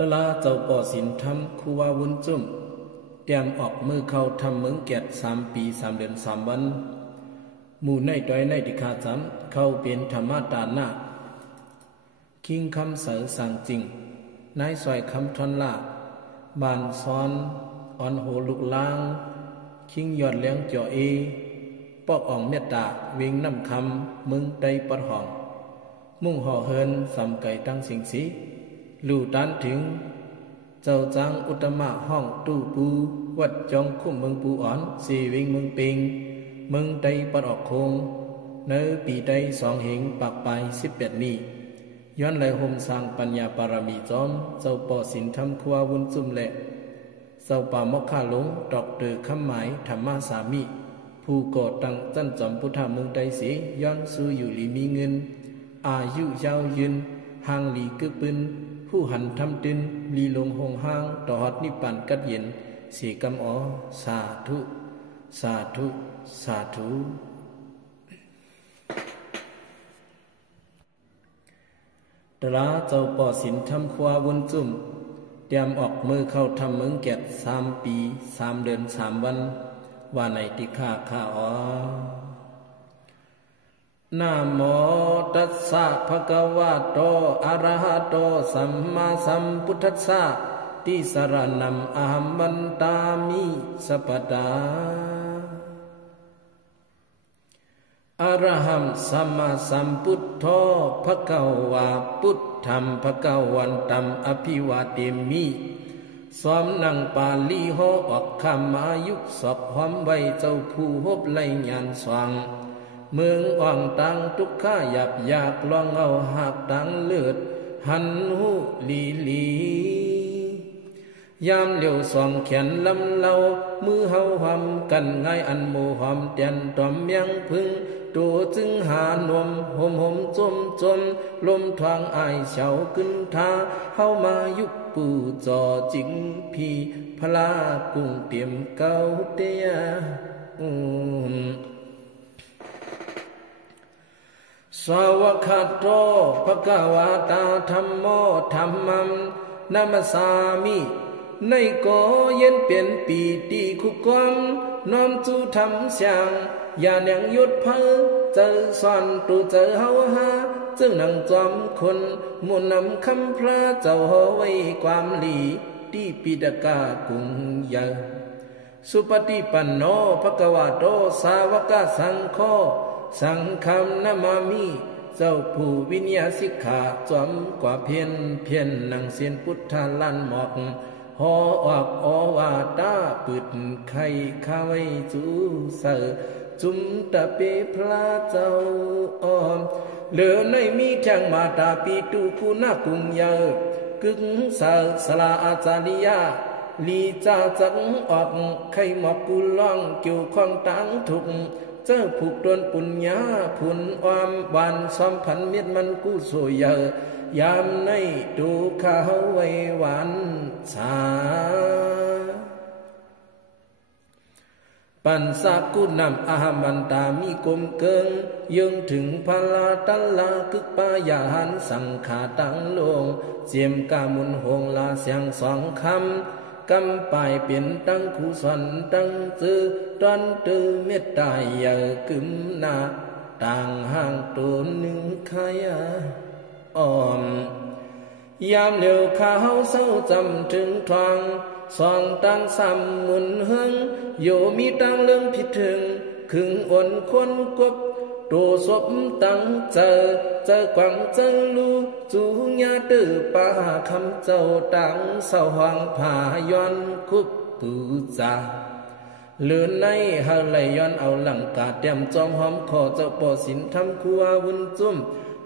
ตลาเจ้าป่อสินทำคูวาวุ้นจุ่มเตรียมออกมือเข้าทำเมืองเกียรติ3 ปี 3 เดือน 3 วันหมู่ในต้อยในติคาจำเข้าเป็นธรรมตาหน้าคิงคำเสอสั่งจริงนายสอยคำทอนละบานซ้อนอ่อนโหลุกลางคิงยอดเลี้ยงจ่อเอปอกอ่องเมตตาวิ่งน้ำคำมึงไตปดห้องมุ่งห่อเฮินสำไก่ตั้งสิงสีลู่ตันถึงเจ้าจังอุตมะห้องตู้ปูวัดจองคุ้มเมืองปูอ่อนสีวิ่งเมืองปิงเมืองไตปดออกโคงเนื้อปีไต2 เหงปากปลาย18นี้ย้อนไหลห่มสร้างปัญญาปารมีจอมเจ้าป่อสินทำครัววุ้นจุ่มแหละเจ้าป่ามกขาหลงดอกเดือคำหมายธรรมะสามิผู้ก่อตั้งจันจอมพุทธเมืองไตสีย้อนสู้อยู่หลีมีเงินอายุยาวยืนห่างหลีกึกปืนผู้หันทำตินลีลงหงห้างต่อฮอดนิพพานกัดเย็นสีกำอ๋อสาธุสาธุสาธุตลาเจ้าป่อสินทำครัววุ้นจุ่มเตรียมออกมือเข้าทำเมืองเกียรติ3 ปี 3 เดือน 3 วันว่าในติข้าอ๋อนะโมตัสสะภะคะวะโตอะระหะโตสัมมาสัมพุทธัสสะติสรณัมอะหัมมันตามิสัพพตาอะระหัมสัมมาสัมพุทโธภะคะวะพุทธัมภะคะวันตัมอภิวาเทมิสอมนังปาลีโหออกคำอายุสอบหอมไว้เจ้าผู้ฮบไล่ญาณสว่างเมืองอ่องตังทุกข้าหยับอยากลองเอาหักตังเลือดหันหูลียามเหลียวส่องแขนลำเล่ามือเฮาหอมกันง่ายอันโมหอมเตียนตอมยังพึ่งตัวจึงหานวมหมจมลมทางอายเฉาขึ้นทาเฮามายุบปูจอจิงพี่พลากุ้งเตรียมเก้าเตียสวะคาโตภะคะวะตาธัมโมธัมมังนามัสสามิในก่อเย็นเปลี่ยนปีติคุกกอมน้อมจูทำเสียงอย่าเนียงยุดเพ้อเจอซ่อนตูเจอเฮาหาจึงนั่งจอมคนมุนนำคำพระเจ้าหอไว้ความหลีที่ปิดกากุงยาสุปฏิปันโนภะคะวะโตสาวกสังโฆสังฆัมนามามิเจ้าผู้วิญญาสิกขาจอมกว่าเพียนนังเสียนพุทธาลันหมอกหอออกอวาตาปึดไข่ข้าไว้จูเสอจุมตะเปพระเจ้าอ้อมเหลือในมีแทงมาตาปีตุคุณากุงเยอกึ่งสาสลาอาจาริยาลีจาจังออกไข่หมอกกุล่องเกี่ยวข้องตังทุกเจ้าผูกดวนปุญญาผุนความบานซ้อมพันเม็ดมันกู้โซเยยามในดูข้าวไว้หวานสาปันสากุนำอาหามันตามีกลมเกิงยึงถึงพลาตัลลาคึกปายาหันสังขาตังลงเจียมกามุนหงลาเสียง2 คำกำปายเปลี่ยนตั้งคู่สอนตั้งจือตอนตือเมตตาเยากึมนาต่างห่างตัวหนึ่งขยาอ่อนยามเหลียวข้าวเศร้าจำถึงทางสองตั้งซ้ำมุนเฮงโยมีตั้งเรื่องผิดถึงขึงอ่อนคนกบตัวศพตั้งเจอกวังเจอลูจูญาตื้อป่าคำเจ้าตั้งเศร้าหวังผาย้อนคุบปูจาเลือนในหาไหลย้อนเอาหลังกาเตรียมจอมหอมขอเจ้าป่อสินทำครัววุ้นจุ่ม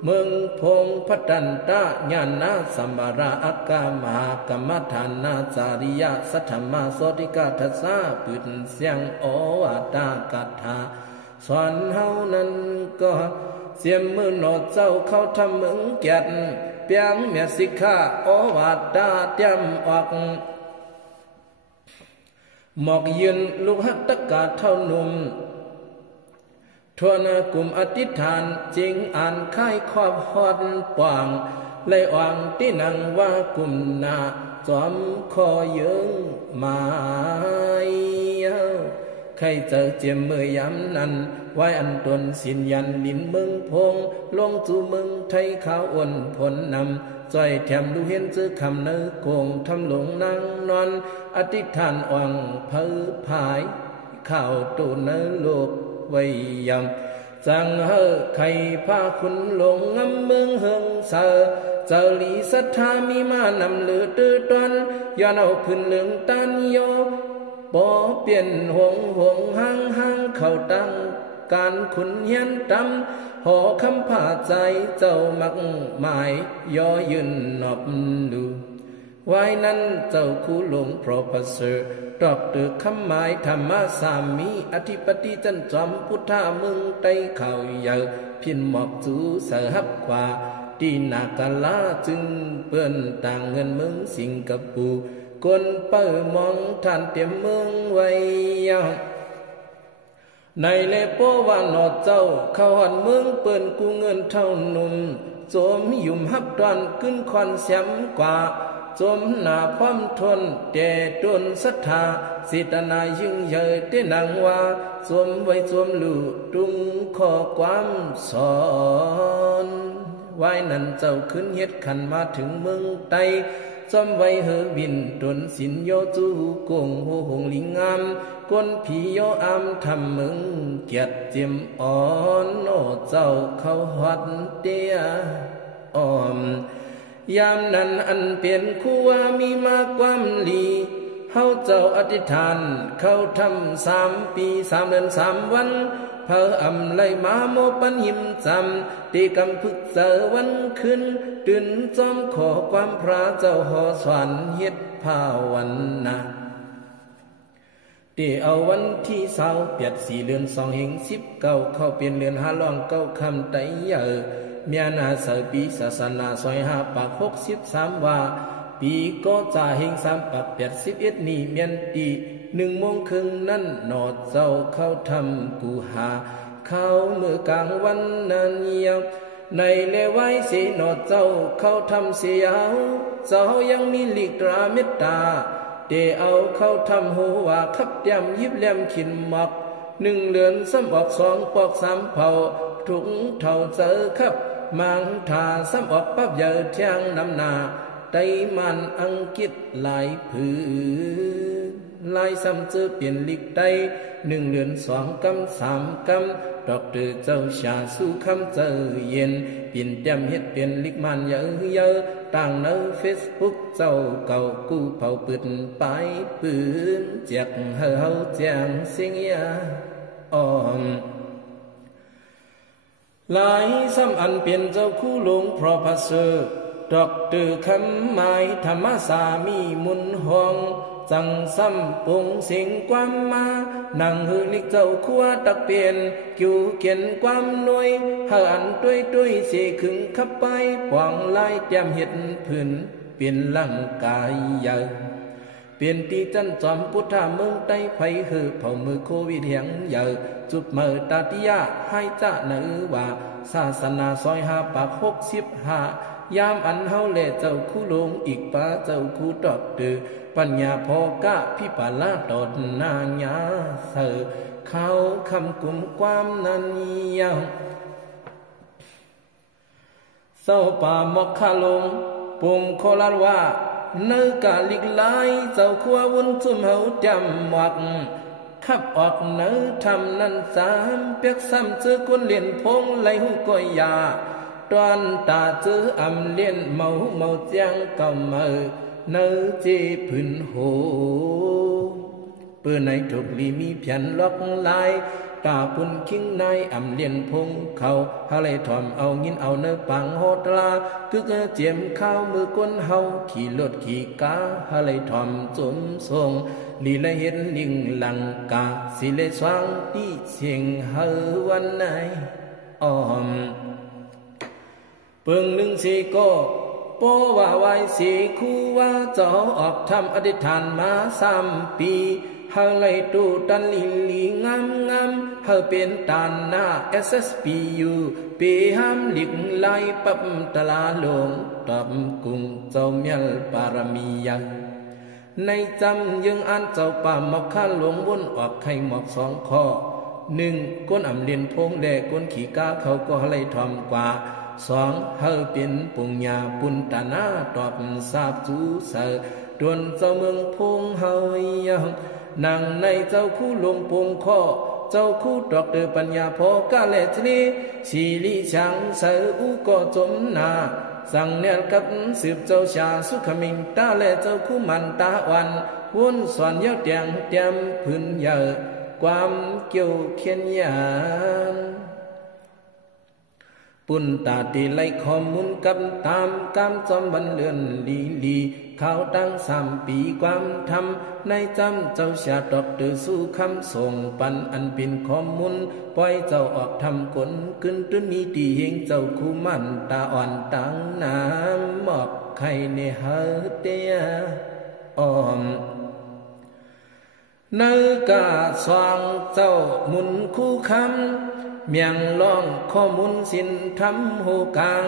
เมืองพงพัตันตาญาณสัมบาราอากามหากรรมฐานาจาริยสัทธมาโสติกาทัสสะปืนเสียงโอวาตากาถาสอนเฮานั้นก็เสียมมือโนดเจ้าเข้าทำเมืองเกียรติเปียงเมียสิกขาโอวาตาเตรียมออกหมอกยืนลูกหัตตกาเท่านุ่มทวนกลุ่มอธิษฐานจริงอ่านค่ายขอบฮอดปวาง เลยอ่างที่นังว่ากุมนาจอมคอยึงมาใครเจอเจียมเมื่อยำนั้นไว้อันตนสินยันลินเมืองพงลงจูเมืองไทยขาวอ่อนผลนำจ้อยแถมดูเห็นจื้อคำเนื้อโกงทำหลงนางนอนอธิษฐานอ่างเผอผายข่าวตูเนื้อโลกไว้ยำจังเฮอใครพาคุณหลงงำเมืองเฮิงเสอเจ้าหลีศรัทธามีมานำเลือตื้อตอนย้อนเอาขึ้นเหลืองตันโยบ่เปลี่ยนหงห่างเข้าตั้งการขุนเฮียนตำห่อคำผ่าใจเจ้ามักหมายย่อยืนนอบดูไว้นั้นเจ้าคู่หลงโปรเฟสเซอร์ดอกตึกคำหมายธรรมะสามีอธิปติจันจอมพุทธามึงไตเข่าใหญ่พินหมอกจูเสือฮับกว่าดีนากาลาจึงเปื้อนต่างเงินเมืองสิงคโปร์กวนเปิมองท่านเตรียมเมืองไว้ในเลโปวานอเจ้าเขาหันเมืองเปิ้นกูเงินเท่านุ่มโจมยุ่มฮับดอนขึ้นควันแสมกว่าโจมหน้าพร้อมทนแต่ตนศรัทธาสิตนายิ่งใหญ่ที่นางว่าสวมไว้สวมลู่ตุงข้อความสอนไว้นั้นเจ้าขึ้นเฮ็ดขันมาถึงเมืองไตจอมไว้เฮอบินตนสินโยจูกงโหหงลิงงามก้นผีโยอามทำมึงเกียรติเจียมอ่อนโอเจ้าเขาหัดเตียอ่อมยามนั้นอันเปลี่ยนคู่ว่ามีมาความลีเฮาเจ้าอธิษฐานเขาทำ3 ปี3 เดือน3 วันเพออำไลมาโมปันหิมจำตีกำพึกเจอวันขึ้นตื่นจอมขอความพระเจ้าหอสวรรค์เฮ็ดภาวันนะตีเอาวันที่20 4 เดือน2 เฮง19เข้าเปลี่ยนเดือน5 ลอง9 คำไตเยอเมียนาเสปีศาสนาซอย5 ปาก63ว่าปีก็จะเฮง3 ปาก81นี่เมียนตี1 โมงครึ่งนั้นนอดเจ้าเข้าทำกูหาเข้าเมื่อกลางวันนั้นเยียบในเลไว้สีนอดเจ้าเข้าทำเสียวเจ้ายังมีหลีกตราเมตตาเดเอาเข้าทำหัวขับยำยิบแหลมขินหมอก1 เดือน3 ออก2 ปอก3 เผาถุงเท่าเจอครับมังทา3 ออกปั๊บเยอะเที่ยงน้ำนาไตมันอังกฤษหลายผืนลายซ้ำเจอเปลี่ยนลิกไต1 เดือน2 กำ3 กำดอกเตอเจ้าชาสู้คำเจอเย็นเปลี่ยนแต้มเฮ็ดเปลี่ยนลิกมันเยอะต่างในเฟซบุ๊กเจ้าเก่ากูเผาปืนไปปืนแจกเฮาแจงเสียงยาอ่อนหลายซ้ำอันเปลี่ยนเจ้าคู่หลงเพราะพระเสอดอกเตอคำหมายธรรมสามีมุนห้องจังซ้ำปงเสียงความมานั่งหือลิกเจ้าขัวตักเปลี่ยนกิวเขียนความหน่วยเฮาอันตุ้ยสีขึงขับไปปวงลายแต้มเห็ดพื้นเปลี่ยนร่างกายใหญ่เปลี่ยนตีจันจอมพุทธาเมืองไต้ไผหือเผามือโควิดเหียงใหญ่จุดเมื่อตาติยาให้จ้าเนือว่าศาสนาซอย5 ปาก65ยามอันเฮาแลเจ้าคู่หลงอีกป้าเจ้าคู่ดอกเตอปัญญาพอกะพิปาลาตอดนางญาเสอเขาคำกุมความนั้นยังเศร้าป่ามอกคาลงปุ่มโคลาว่าเนื้อกะลิกลายเจ้าขัววุ่นซุ่มเฮาจำหวักขับออกเนื้อทำนั้น3 เปียกซ้ำเจอคนเลียนพงไหลหูก้อยยาตอนตาเจออำเลียนเมาเจียงเก่าเมื่อเนื้อจีพื้นโหเปื้อในถูกลีมีเพียนล็อกลายตาปุ่นคิงในอำเลียนพงเขาฮาเลยถอมเอางินเอาเนื้อปังโหดลาตึกเจียมข้าวมือก้นเฮาขี่รถขี่กาฮาเลยถอมจมทรงลีละเห็นลิงหลังกาสิเลสวางที่เสียงเฮาวันไหนอ้อมเปิง1 สีก็โปว่าไว้สีคู่ว่าเจ้าออกทำอธิษฐานมา3 ปีเฮาไลตูตันลีงามเฮาเป็นตานหน้า SSPU ปีห้ามหลิกไล่ปับตลาหลง ตอบกุงเจ้าเมียลปารมียังในจำยังอ่านเจ้าป่าหมอกข้าหลวงวนออกไข่หมอกสองข้อหนึ่งก้นอ่ำเลียนพงแดก้นขี่ก้าเขาก็ไล่ทอมกว่าสองเฮาเป็นปุญญาปุณตานาตอบทราบจูเสดวนเจ้าเมืองพงเฮายังนางในเจ้าคู่หลวงปงข้อเจ้าคู่ดอกเดือปัญญาพอกาเลชนีชีลีช่างเสอุก็จมนาสั่งเนียกับสืบเจ้าชาสุขมิงตาและเจ้าคู่มันตาวันวนสอนเย้าเตียงเตียมพื้นเยอะความเกี่ยวเขียนยานปุ่นตาตีไล่ข้อมูลกับตามกามจอมบันเลือนลีเขาตั้ง3 ปีความทำในจำเจ้าชาดอกเดือสู้คำส่งปันอันเป็นข้อมูลปล่อยเจ้าออกทำกลขึ้นตุนีตีเฮงเจ้าคู่มันตาอ่อนตั้งน้ำหมอกไข่ในเฮเตียอ้อมเนื้อกาสว่างเจ้ามุนคู่คำเมียงล่องข้อมูลสินทำหูกลาง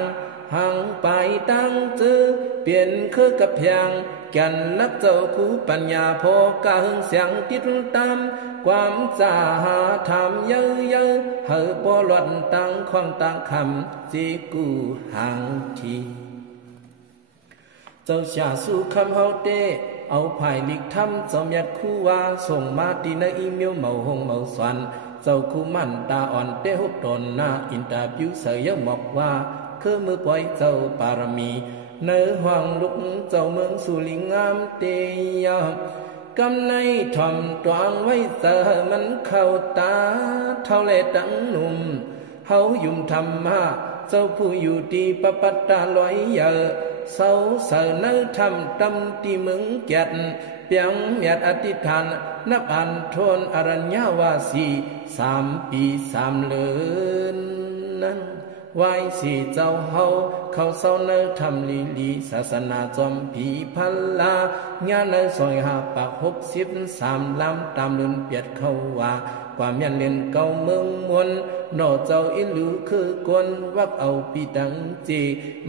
ห่างไปตั้งจื้อเปลี่ยนคือกับเพียงแก่นลักเจ้าคู่ปัญญาพอกาหึงเสียงติดตามความจ่าหาทำเยอะเฮอปอหลอดตั้งความตั้งคำจีกูห่างทีเจ้าชาสู้คำเฮาเตเอาภายลิกทำเจ้าเมียคู่ว่าส่งมาตีในอีเมลเมาหงเมาสวนเจ้าคู่มันตาอ่อนเตหุบตนหน้าอินตาบิวเสยยังบอกว่าคือมือปล่อยเจ้าปารมีเนื้อห่วงลุกเจ้าเมืองสุริงามเตียกำในทอมตวงไว้เจอมันเข้าตาเท่าเล่ตั้งหนุ่มเฮายุ่มธรรมะเจ้าผู้อยู่ดีปปัตตาลอยเยอะเศร้าเสือเนื้อทำตำตีมึงแก่นเปียงเมียดอธิษฐานนับอันทนอรัญญาวาสี3 ปี3 เดือนนั้นไว้สิเจ้าเฮาเขาเศร้าเนื้อทำลีศาสนาจอมผีพัลลางานเนื้อซอย5 ปาก63 ลำตามเลือนเปียดเขาว่าความยันเลียนเก่าเมืองมวลนอเจ้าอิลือคือกวนวักเอาปีดังจี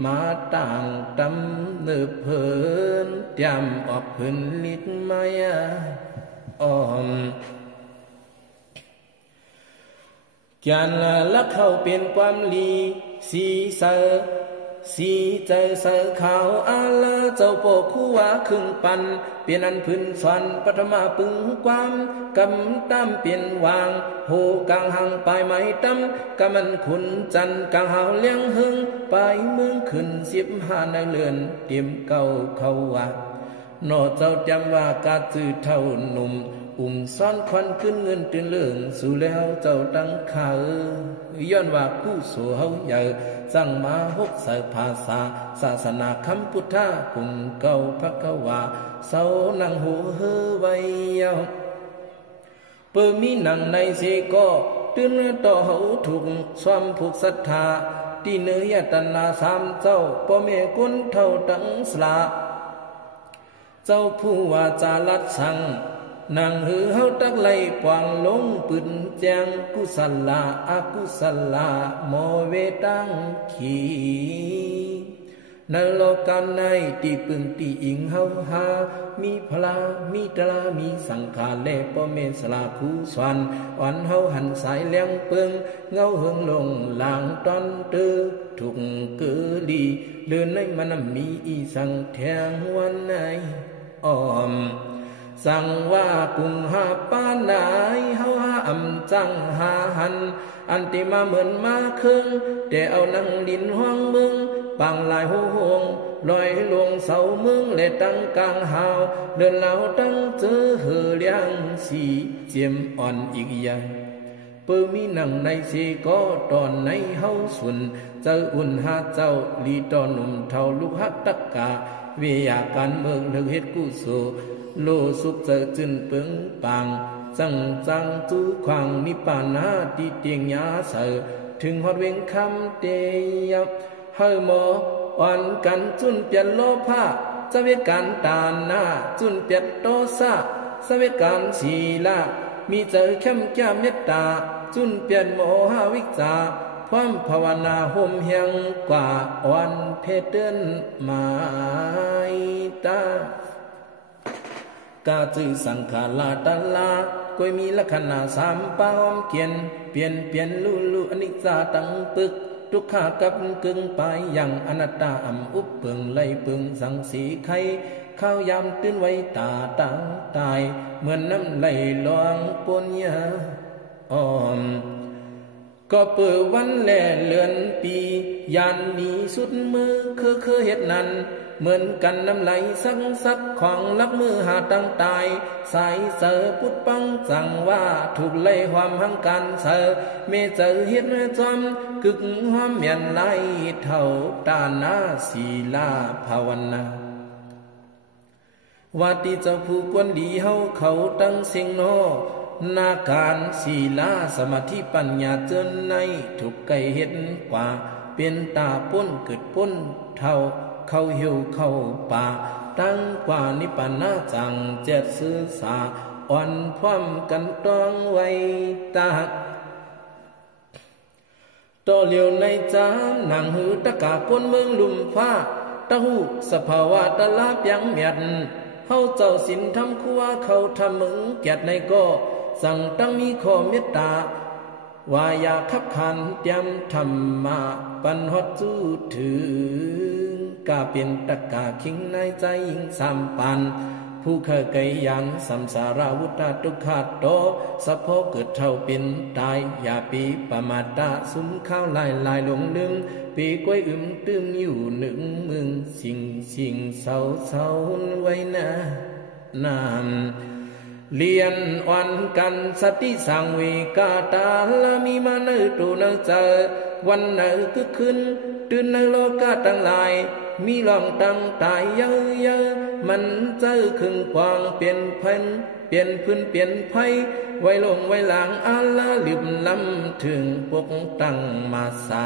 มาต่างตำเนือเพลินเตรียมออกพื้นลิดไม้อ้อมการละเข้าเป็นความลีสีเสอสีใจเสอขาวอาลาเจ้าโปคู่ว่าครึ่งปันเปลี่ยนอันพื้นสวนปฐมาปึงความกำตามเปลี่ยนวางโหกลางหังปลายไม้ตำกำมันขุนจันกลางหาวเลี้ยงหึงปลายเมืองขึ้น15 ในเลือนเตรียมเก่าเขาว่านอเจ้าจำว่ากาจือเท่าหนุ่มซ้อนควันขึ้นเงินตื่นเลื่องสู่แล้วเจ้าตั้งขาย้อนว่าผู้สู่เฮาใหญ่สั่งมา6 สายภาษาศาสนาคำพุทธะกุ่งเก่าพระกวาเสานังหูเฮไว้ยาวเปิมีหนังในเสก็ตื่นต่อเฮาถูกความผูกศรัทธาที่เนื้อยตนา3 เจ้าพ่อแม่กุนเท่าตั้งสละเจ้าผู้ว่าจาลัดสั่งนางหือเฮาตักไล่ปวางลงปืนแจงกุศลาอากุศลาโมเวตังขีในโลกันในตีปึงตีอิงเฮาหามีพลามีตลามีสังขารเล่ปเมสลาคูสวนอ่อนเฮาหันสายเลี้ยงเปิงเงาหึงลงหลังตอนตื้อถูกกือลีเดินในมันมีอีสังแทงวันไหนอ้อมสั่งว่ากุงหาปานไหนเฮาหาอำจังหาหันอันติมาเหมือนมาครึ่งแต่เอานังดินห้องมึงปังลายหูห่วงลอยลวงเสาเมืองและตั้งกลางหาวเดินเหล่าตั้งเจอเหือเลี้ยงสีเจียมอ่อนอีกอย่างเปิมีหนังในสีก็ตอนในเฮาสุนเจ้าอุ่นหาเจ้าลีตอนหนุ่มเท่าลูกฮักตักกาเวียการเมืองเลือกเฮ็ดกู้สู้โลสุขเจอจึนเปิงปังจังจูขวางนิปานาตีเตียงยาเสือถึงฮอดเวงคำเตียบเฮาหมออ่อนกันจุนเปลี่ยนโลภะสเวทการตานาจุนเปลี่ยนโตสะสเวทการศีลามีเจอเข้มแก้มเมตตาจุนเปลี่ยนโมหวิจา พร้อมภาวนาห่มเฮียงกว่าอ่อนเพเตือนหมายตากาจือสังขาราตลากวยมีลักษณะสามปาหอมเกียนเปลี่ยนลุอนิจจาตังปึกทุกขากับกึ่งไปอย่างอนัตตาอัมอุปเปิงไลเปิงสังสีไข่ข้าวยามตื่นไว้ตาตังตายเหมือนน้ำไหลลองปนยาอ่อนก็เปิดวันแล่เลือนปียานมีสุดมือคือเฮ็ดนั้นเหมือนกันน้ำไหลสักของลักมือหาตั้งตายสายเสือพุดปังสั่งว่าถูกไล่ความหังกันเสือเมเจอเฮ็ดจอมกึกห้อมเมียนไล่เท่าตานาศีลาภาวนาว่าที่เจ้าผู้ควรดีเฮาเขาตั้งเสียงโนนาการศีลาสมาธิปัญญาเจนในถูกไก่เห็นกว่าเป็นตาป้นเกิดป้นเท่าเข้าหิวเข้าป่าตั้งกว่านิพพานาจังเจ็ดสื่อสาอ่อนพร้อมกันต้องไว้ตาต่อเหลียวในจามหนังหือตะกาป้นเมืองลุมฟ้าตะหูสภาวะตะลาเปียงเมียดเฮาเจ้าสินทำคัวเขาทำมึงแกดในก็สั่งตั้งมีข้อเมตตาว่าอยากขับขันเตรียมธรรมะปันฮอดสู้ถึงกาเป็นตะกาคิงในใจยิ่งสามปันผู้เคยไกยังสัมสาราวุตาทุกขาโตสะโพเกิดเท่าเป็นตายอย่าปีปมาตาสุมข้าวลายลงลึงปีกล้วยตึมอยู่หนึ่งมึงสิ่งเศร้าไว้นะนามเลียนอ่อนกันสติสังเวกาตาละมีมาเนตูนเจอวันไหนก็ขึ้นตื่นในโลกาตั้งหลายมีลองตั้งตายเยอะมันเจอครึ่งกวางเปลี่ยนพื้นเปลี่ยนไพ่ไว้ลงไว้หลังอาลาลืมล้ำถึงปกตั้งมาสา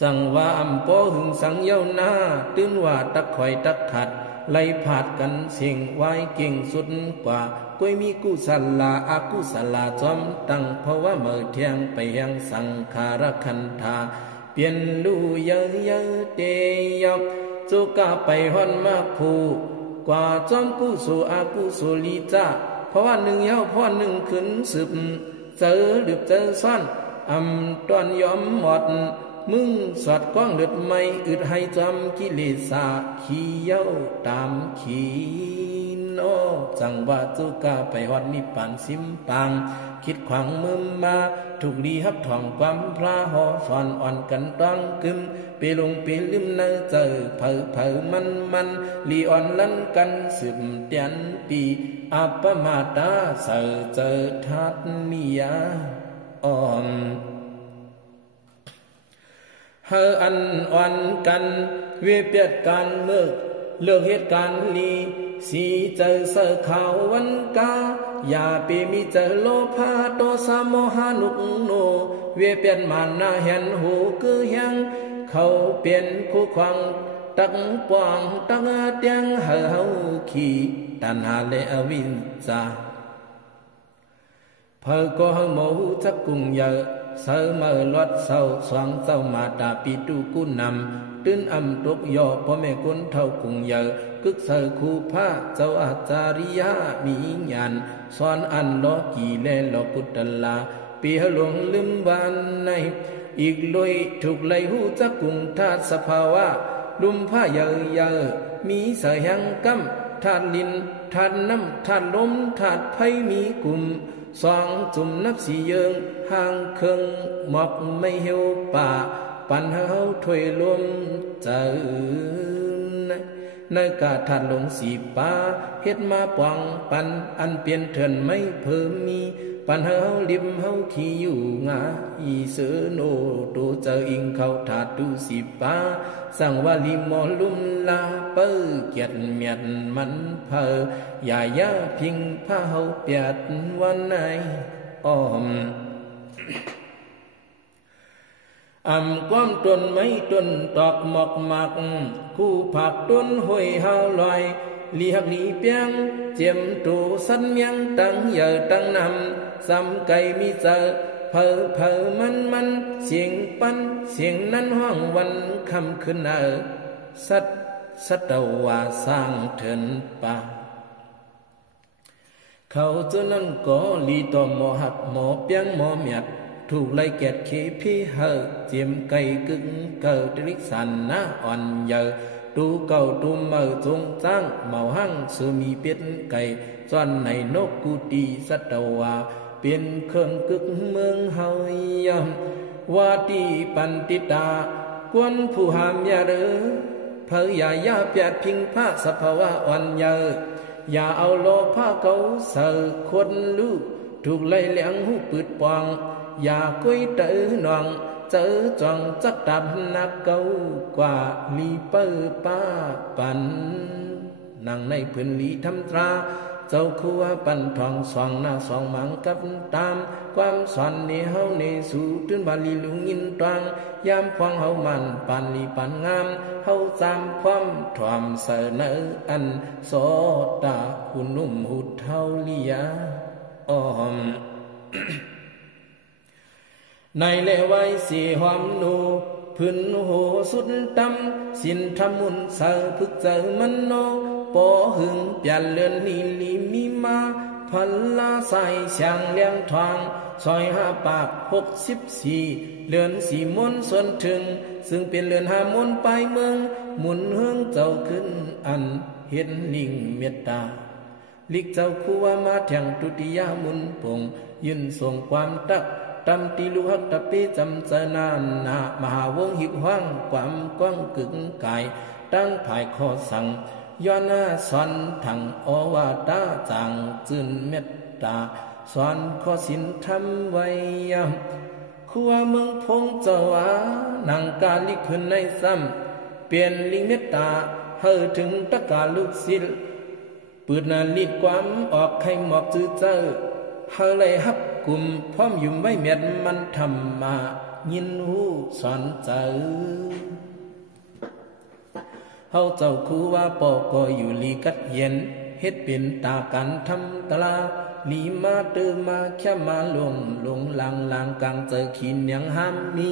สั่งว่าอัมโปหึงสังเย้าหน้าตื่นว่าตักข่อยตักขัดไล่ผาดกันเสียงไว้เก่งสุดกว่าก้วยมีกุศลาอากุศลาจอมตั้งเพราะว่าเมื่อเที่ยงไปยังสังขารคันธาเปลี่ยนลู่เยอะเตยบจุกาไปฮอนมากผู้กว่าจอมกุศลอากุศลีจ้าเพราะว่าหนึ่งเย้าพ่อหนึ่งขึ้นสืบเจอหรือเจอซ่อนตอนยอมหมดมึงสอดกว้างเลือดไม่อึดให้จำกิเลสาขี้เย้าตามขี้โนจังว่าจุกาไปฮอดนิพพานสิมปังคิดขวางมือมาถูกดีฮับท่องความพระหอฟอนอ่อนกันต้องกึมไปลงไปลืมเนอเจอเผอมันลีอ่อนลันกันสืบเตียนปีอัปปมาตาเสเจอทัดมียาอ่อนเฮออันอ่อนกันเวเปียดการเลิกเหตุการณ์ลีสีเจอเสอข่าววันกาอย่าไปมีเจอโลภะโตสะโมหะนุกโนเวเปียนมานาเห็นหูคือเฮียงเขาเปลี่ยนคู่ควางตักปวางตักเตียงเฮาขี่ตัณหาและอวิชชาเพอก็เฮาโมหูจักกุงเยอะเสมอลดเศร้าสวงเจ้ามาตาปีตุกุนำตื่นอำตกยอพ่อแม่คนเท่ากุงเยอะกึกเสคูผ้าเจ้าอาจาริยามีญาณสอนอันลอกีแลลอกุตลาปีหลวงลืมบานในอีกลอยถูกไล่หูจักกุงธาตุสภาวะลุมผ้าเยอะมีเสยหังกำธาตุลินธาตุน้ำธาตุลมธาตุไฟมีกลุ่มสองจุ่มนับสีเยิงห่างเคืองหมอกไม่เหี่ยวป่าปันเฮาถวยลมเจอในกาธาตุลงสีป่าเฮ็ดมาปองปันอันเปลี่ยนเถินไม่เพิ่มมีปันเฮาลิมเฮาขี่อยู่งาอีเสือโนตูเจออิงเข้าธาตุดูสีป่าสั่งว่าลิมอลุ่มลาเปิ้อเกียดเมียดมันเพออย่ายาพิงผ้าเฮาเปียดวันไหนอ้อมความต้นไม้ต้นตอกหมอกหมักคู่ผักต้นห้วยเฮาลอยลีหักลีเปียงเจียมตูสันเมียงตั้งเหยื่อตั้งนำซ้ำไก่มีเจอ เพอมันเสียงปันเสียงนั้นห้องวันคำขึ้นสัตวาสร้างเถินป่าเขาเจ้านั้นก็ลีต่อหมอหัดหมอเปียงหมอเมียดถูกไล่แกดเคพี่เฮอเจียมไก่กึ่งเกิดริกสันนะอ่อนเยอตูเก่าตูเมื่อจงจ้างเมาหั่งสือมีเป็ดไก่จวนในนกกูตีสัตวาเป็นเครื่องกึกเมืองเฮายำว่าตีปันติตากวนผู้หามยาเด้อเพอยายาเปียดพิงผ้าสภาวะอ่อนเยออย่าเอาโลภะเก่าเสือคนลูกถูกไล่เลี้ยงหูปืดปองอย่ากุ้ยเต๋อหนองเจอจองจักดับนักเก่ากว่าลีเปิ้ป้าปันนั่งในพื้นลีทำตราเจ้าคัวปันทองสองหน้าสองมังกับตามความสอนในเฮาในสู่ถึงบาลีลุงยินตวังยามควางเฮามันปานลีปานงามเฮาจำความถ่อมเสนออันโสตาหุ่นนุ่มหุดเท่าลียอ้อม ในเลวัยสีหอมนูพื้นโหสุดตำสินทมุนเสอพึกเจอมันโนปอหึงเปลี่ยนเลือนนีลีมีมาพันลาใส่เสียงเลี้ยงทองซอยห้าปาก64เลือนสีมนส่วนถึงซึ่งเป็นเลือนหามนไปเมืองหมุนเฮืองเจ้าขึ้นอันเห็นนิ่งเมตตาลิกเจ้าคู่ว่ามาแทงตุติยามุนปงยืนส่งความตักตำตีลูหักตะปีจำเจนานนามหาวงหิกห้างความก้องกึ่งกายตั้งภายคอสั่งย้อนหน้าสอนถังอวาตาจางจืนเมตตาสอนข้อสินทำไว้ขัวเมืองพงเจ้าวานางกาลิขึ้นในซ้ำเปลี่ยนลิงเมตตาเฮอถึงตะกาลูกศิลปืนนาลีดความออกให้หมอกจื้อเจ้าเฮอเลยฮับกลุ่มพร้อมยุ่มไว้เมียดมันทำมายินหูสอนเจ้าเฮาเจ้าคูว่าปอก็อยู่ลีกัดเย็นเฮ็ดเป็นตากันทำตลาลีมาเตอมาแค่มาลงลางกลางเจอขีนยังห้ามมี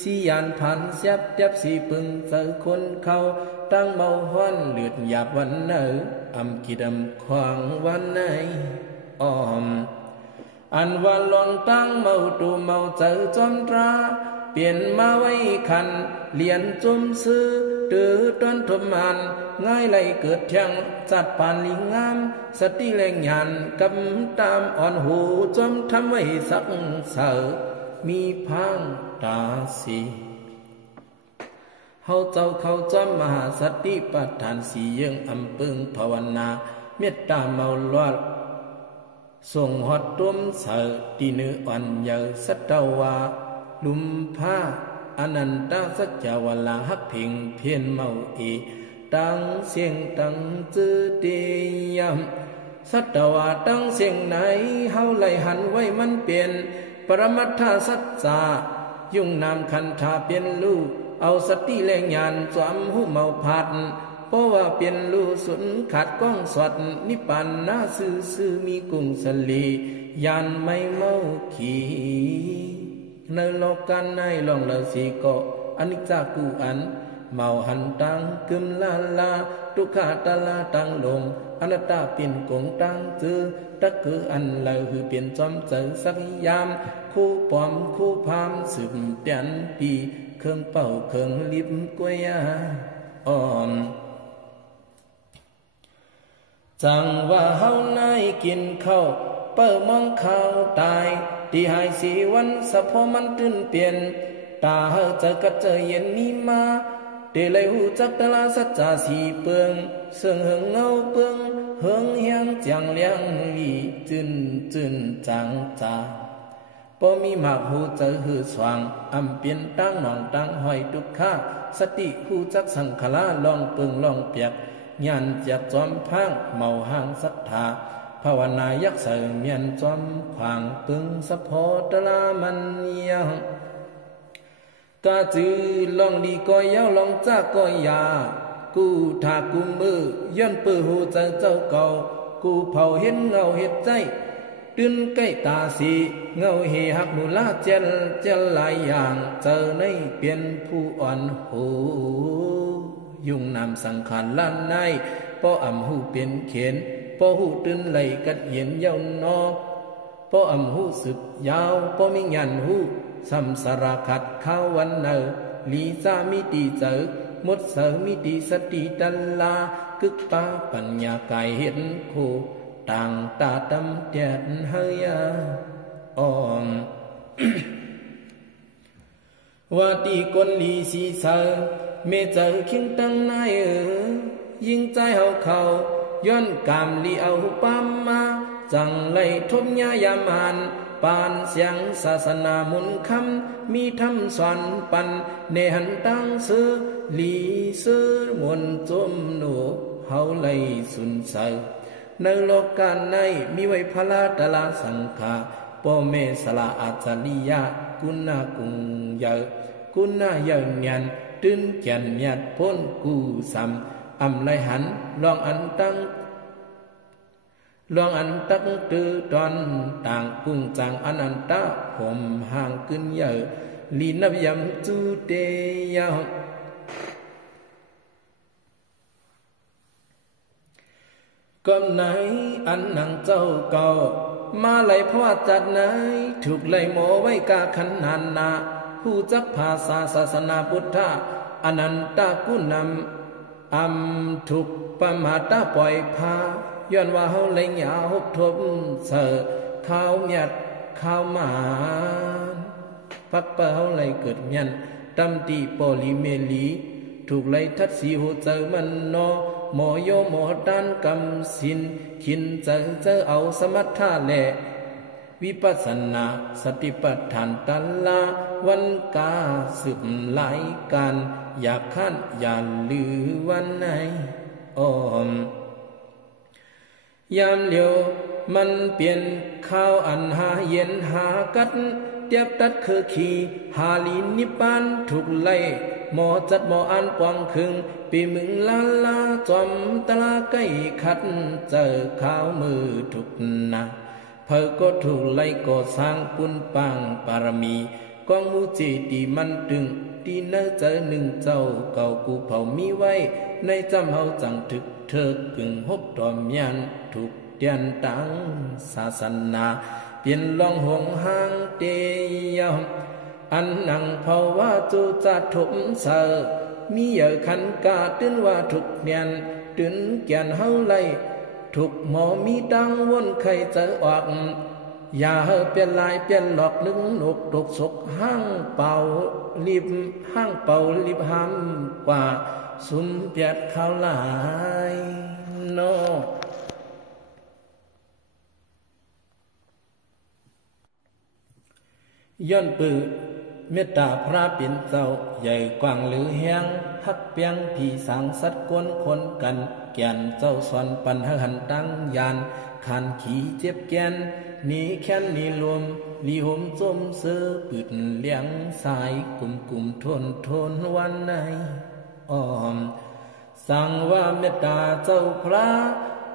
สิยานผ่านเสียบเตียบสีปึงเจอคนเขาตั้งเมาฮ้อนเลือดหยาบวันเนออำกิดำควางวันไหนอ้อมอันว่าลองตั้งเมาตูเมาเจอจอมตราเปลี่ยนมาไว้คันเลียนจุมซื้อตือต้นทมานง่ายไหลเกิดเทียงจัดปานลิงงามสติแรงหยันกำตามอ่อนหูจอมทำไว้สักเสอมีพังตาสีเฮาเจ้าเขาจอมมหาสติปัฏฐานสียังอำปึงภาวนาเมตตาเมาลวดส่งหอดต้มเสอตีเนื้ออ่อนเยอสัตวาลุมผ้าอนันตสัจจวลาหักพิงเพียนเมาอีตั้งเสียงตั้งจื้อเตียมสัตวาตั้งเสียงไหนเฮาไหลหันไว้มันเปลี่ยนปรมัตถสัจจายุ่งนามคันธาเปลี่ยนลูกเอาสติแรงญาณสวมหูเมาพัดเพราะว่าเปลี่ยนลูสุนขาดก้องสดนิพพานนาซื่อมีกุงสลียานไม่เมาขี่ในโลกันในลองละสีก็อนิจจกูอันเมาหันตังกึมลาทุกขาตาลาตังลงอนัตตาเปลี่ยนกงตังจือตะคืออันเลวคือเปลี่ยนจอมเจอสักยามคู่ปอมคู่พามสืบเตียนปีเครื่องเป่าเครื่องลิบกวยอ่อนจังว่าเฮาในกินข้าวเปิ่มองข้าวตายที่หายสีวันสะพอมันตื่นเปลี่ยนตาเฮาเจอกัดเจอเย็นนี้มาเดเลยหูจักตลาสัจจาสีเปืองเสื่องเหิงเงาเปืองเหิงเฮียงเจียงเลี้ยงลีจืนจางจาปอมีหมากหูเจอหือสว่างอำเปลี่ยนตั้งหนองตั้งหอยทุกข้าสติหูจักสังขลาลองเปืองลองเปียกยันจากจอมพังเมาห่างศรัทธาภาวนายักษ์เสริมเมียนจอมขวางปึงสะโพตลามันยังกาจือลองดีก็ยาวลองจ้าก็ยากูถากูมือย้อนปือหูเจ้าเก่ากูเผาเห็นเงาเห็ดใจ ตึนใกล้ตาสีเงาเฮหักมูลาเจลหลายอย่างเจอในเปลี่ยนผู้อ่อนโหยุ่งนำสังขารล้านในป้ออ่ำหูเปลี่ยนเขียนป้อหูตึนไหลกัดเย็นเย้านอป้ออ่ำหูสืบยาวป้อมิงันหูสัมสารขัดข้าววันเนอลีซามิตีเจอหมดเสมิตีสติดันลากึกป้าปัญญากายเห็นโคต่างตาดำเดียดเฮียอ่อม ว่าตีคนลีสีเสอเมเจอคิงตั้งนายยิงใจเฮาเขาย้อนกามลีเอาปั๊มมาจังไล่ทบญายามานปานเสียงศาสนามุนคำมีธรรมสอนปันเนหันตั้งซื้อลีซื้อมวลจมโนเฮาไล่สุนเสอในโลกการในมีไว้พลาตลาสังฆาป้อเมสลาอาจาริยะกุณากุงเยอะกุณาเยอะเนียนตึนแก่นหยัดพ้นกูซ้ำอำไลหันลองอันตั้งตือตอนต่างกุงจังอนันตะห่มห่างขึ้นเยอะลีนับยำจูเตยะก็ไหนอันนังเจ้าเก่ามาไหลพวาจัดไหนถูกไหลโมไว้กาขันนานนาผู้จักภาษาศาสนาพุทธะอนันตะกุนำถูกปมาตาปล่อยพาย้อนว่าเฮาไหลหยาหบทบเสอข้าวเมียดข้าวหมาพักเปเฮาไหลเกิดยันตำตีปอลิเมลีถูกไหลทัดสีหูเจอมันนอหมอโยหมอด้านกำสินขินเจอเอาสมัทธาแลวิปัสสนาสติปัฏฐานตัลลาวันกาสืบหลายการอยากขันอย่าลือวันไหนอ้อมยามเหลียวมันเปลี่ยนข้าวอันหาเย็นหากัดเตียบตัดคือขี่หาลีนิปานถูกไล่หมอจัดหมออันปองคึงปีมึงลาลาจอมตะลาใกล้ขัดเจอข้าวมือถูกนาเพอก็ถูกไล่ก่อสร้างปุ้นปังปารมีกองมูเจตีมันตึงตีเนเจอหนึ่งเจ้าเก่ากูเผามีไว้ในจำเฮาจังถึกเถิกกึ่งหบตอมยันถูกเตียนตังศาสนาเปลี่ยนลองหงหางเตยอมอันนังภาวะจูจัดทุมเสอมีเยอะขันกาตึนว่าถูกเนียนตึนแก่นเฮาไล่ถูกหมอมีดังวนไข่เจอออกอย่าเฮเปลี่ยนลายเปลี่ยนหลอกลึงหนกตกศกห้างเป่าลิบห้างเป่าลิบห้ำกว่าสุมเปียดข้าวหลายโนย้อนปือเมตตาพระเป็นเจ้าใหญ่กว้างหรือแห้งฮักเปียงผีสางสัตว์กวนคนกันแก่นเจ้าสอนปันหันตั้งยานขันขี่เจ็บแกนนีแค้นนีรวมลีหมจมเสือปืดเลี้ยงสายกลุ่มทนวันไหนอ้อมสั่งว่าเมตตาเจ้าพระ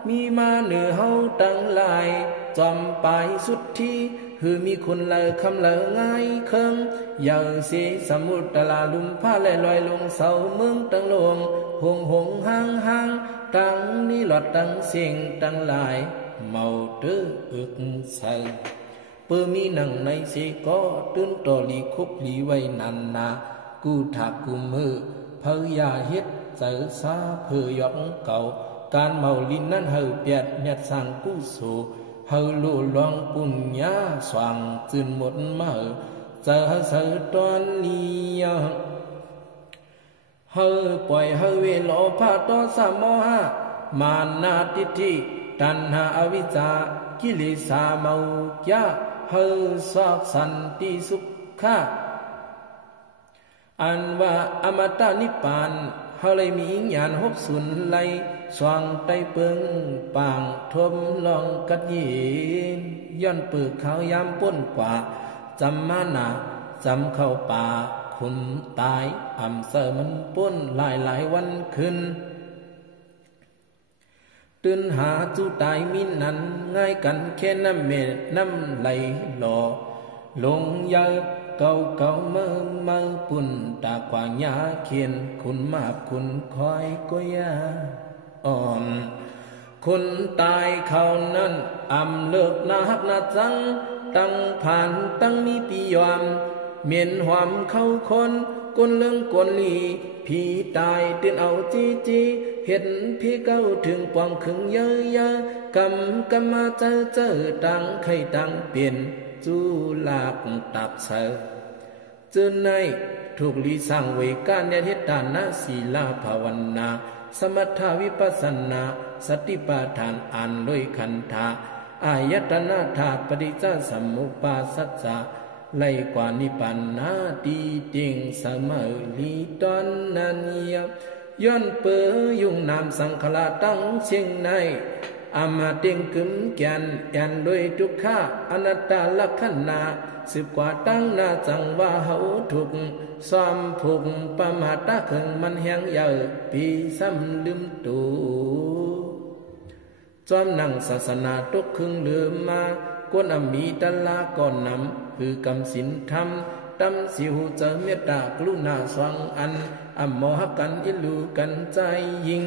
มีมาเหนือเฮาตั้งหลายจอมปลายสุดที่คือมีคนเลอคำเลอง่ายเคิงอย่างสีสมุทรตลาลุมผ้าแลลอยลงเสาเมืองตั้งหลวงหงห้างตั้งนี้หลอดตั้งเสียงตั้งหลายเมาตื้ออึกใส่เปื้อมีหนังในสีก็ตื้นต่อลีคุบลีไว้นันนากูถักกูมือเพยาเฮ็ดเจอซาเพยอกเก่าการเมาลินนั้นเฮาเปียดเมียดสั่งกู้สู่เฮาลู่ลองปุญญาสว่างจืนหมดมาเจอเสือตอนนี้เฮาปล่อยเฮาเวโลภะตอสามโมหะมานาทิฏฐิตัณหาอวิชชากิเลสาเมายะเฮาสอกสันติสุขะอันว่าอมตะนิพพานเฮาเลยมีญาณหบสุนไลสว่างไตเปิงปางทมลองกัดยีนย้อนปือขาวยามป้นกว่าจำมานาจำเข้าป่าคุมตายอำเสมันป้นหลายวันขึ้น ตื่นหาจูตายมินั้นง่ายกันแค่น้ำเม็ดน้ำไหลหล่อลงยาเก่าเก่าเมื่อปุ่นตากว่างยาเขียนคุณมาบคุณคอยก็ยาอ่อนคนตายเขานั้นอำเลิกนาฮักนาจังตั้งผ่านตั้งมีปียอมเมียนหวามเข้าคนกวนเรื่องกวนลีพี่ตายตื่นเอาจีเห็นพี่เก้าถึงปองขึงเยอะกำมาเจอตังไข่ตังเปลี่ยนจูลากตับเสอเจอในถูกลีสั่งเวการเนี่ยเทตานาศีลาภาวนาสมถาวิปัสสนาสติปัฏฐานอ่านด้วยขันธะอายตนะธาตุปฏิจจสมุปบาทสัจจะไล่กว่านิพพานาดีเตียงเสมอลีตอนนั้นย้อนเปือยุ่งนามสังขละตั้งเชียงในอามาเตียงกึมแก่นแอนด้วยทุกข้าอนัตตาลักขณะสืบกว่าตั้งนาจังว่าเฮาถูกซ้อมผูกประมาทตาเคิงมันแหงเยอะปีซ้ำลืมตูจอมนั่งศาสนาตกครึ่งลืมมากวนอมีตลาก่อนนำคือกำสินธรรมตำสิวเจอเมตตากรุณาสว่างอันอมหกันอิลูกันใจยิง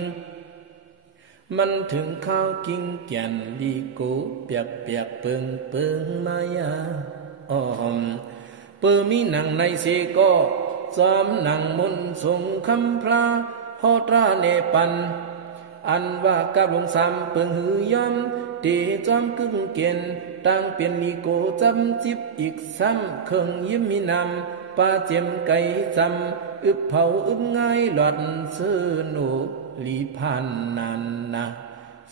มันถึงข้าวกิ้งแก่นดีกูเปียกเปิงมายาอ้อมเปิมีหนังในสีก็จอมหนังมุนทรงคำพระฮอตราเนปันอันว่ากับลงซ้ำเปิงหือย่อมตีจอมกึ่งเกียนตั้งเปลี่ยนลีโกจำจิบอีกซ้ำเคิงยิ้มมีนำปาเจียมไก่จำอึบเผาอึบง่ายหลอดเสื้อหนูลีพันนานนะ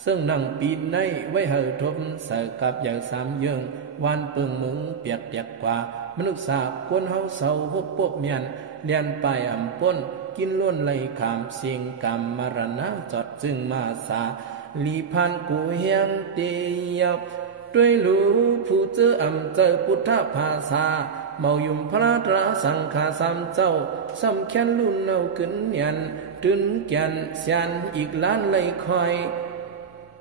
ซึ่งนั่งปีนในไว้เหอทบใส่กับอย่างสามเยืองวันเปิงมึงเปียกกว่ามนุษย์สากกวนเฮาเศร้าฮบปบเมียนเลียนไปอ่ำป้นกินล้วนไหลขามเสียงกรรมมรณะจอดจึงมาสาลีพันกูเฮียงเตียบด้วยรู้ผู้เจออ่ำเจอพุทธภาษาเมายุ่มพระตราสังขาสามเจ้าซ้ำแค้นลุ่นเอาขึ้นยันตื่นแก่นเสียนอีกล้านเลยคอย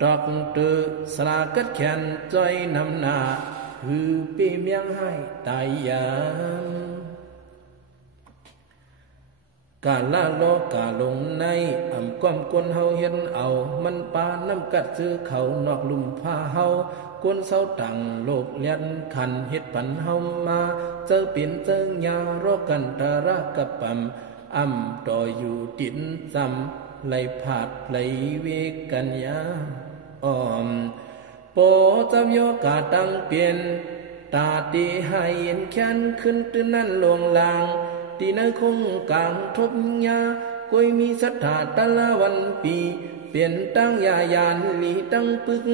ดอกตือสลากัดแขนจ้อยนำหน้าหือปีเมียงให้ตายยามกาลาโลกาลงในอ่ำความกวนเฮาเห็นเอามันปาน้ำกัดซื้อเขานอกลุ่มผ้าเฮากวนเศร้าตังโลกเลียนขันเฮ็ดปันเฮามาเจอเปลี่ยนเจอยารอกันตาระกะปั๊มอ่ำต่ออยู่ดินจำไหลผาดไหลเวกันยาอ้อมโปจำโยกาตังเปลี่ยนตาตีให้เห็นแค้นขึ้นตื้นนั่นลวงลางตีในคงกลางทบยากุยมีศรัทธาตะละวันปีเปลี่ยนตั้งยายานลีตั้งปึก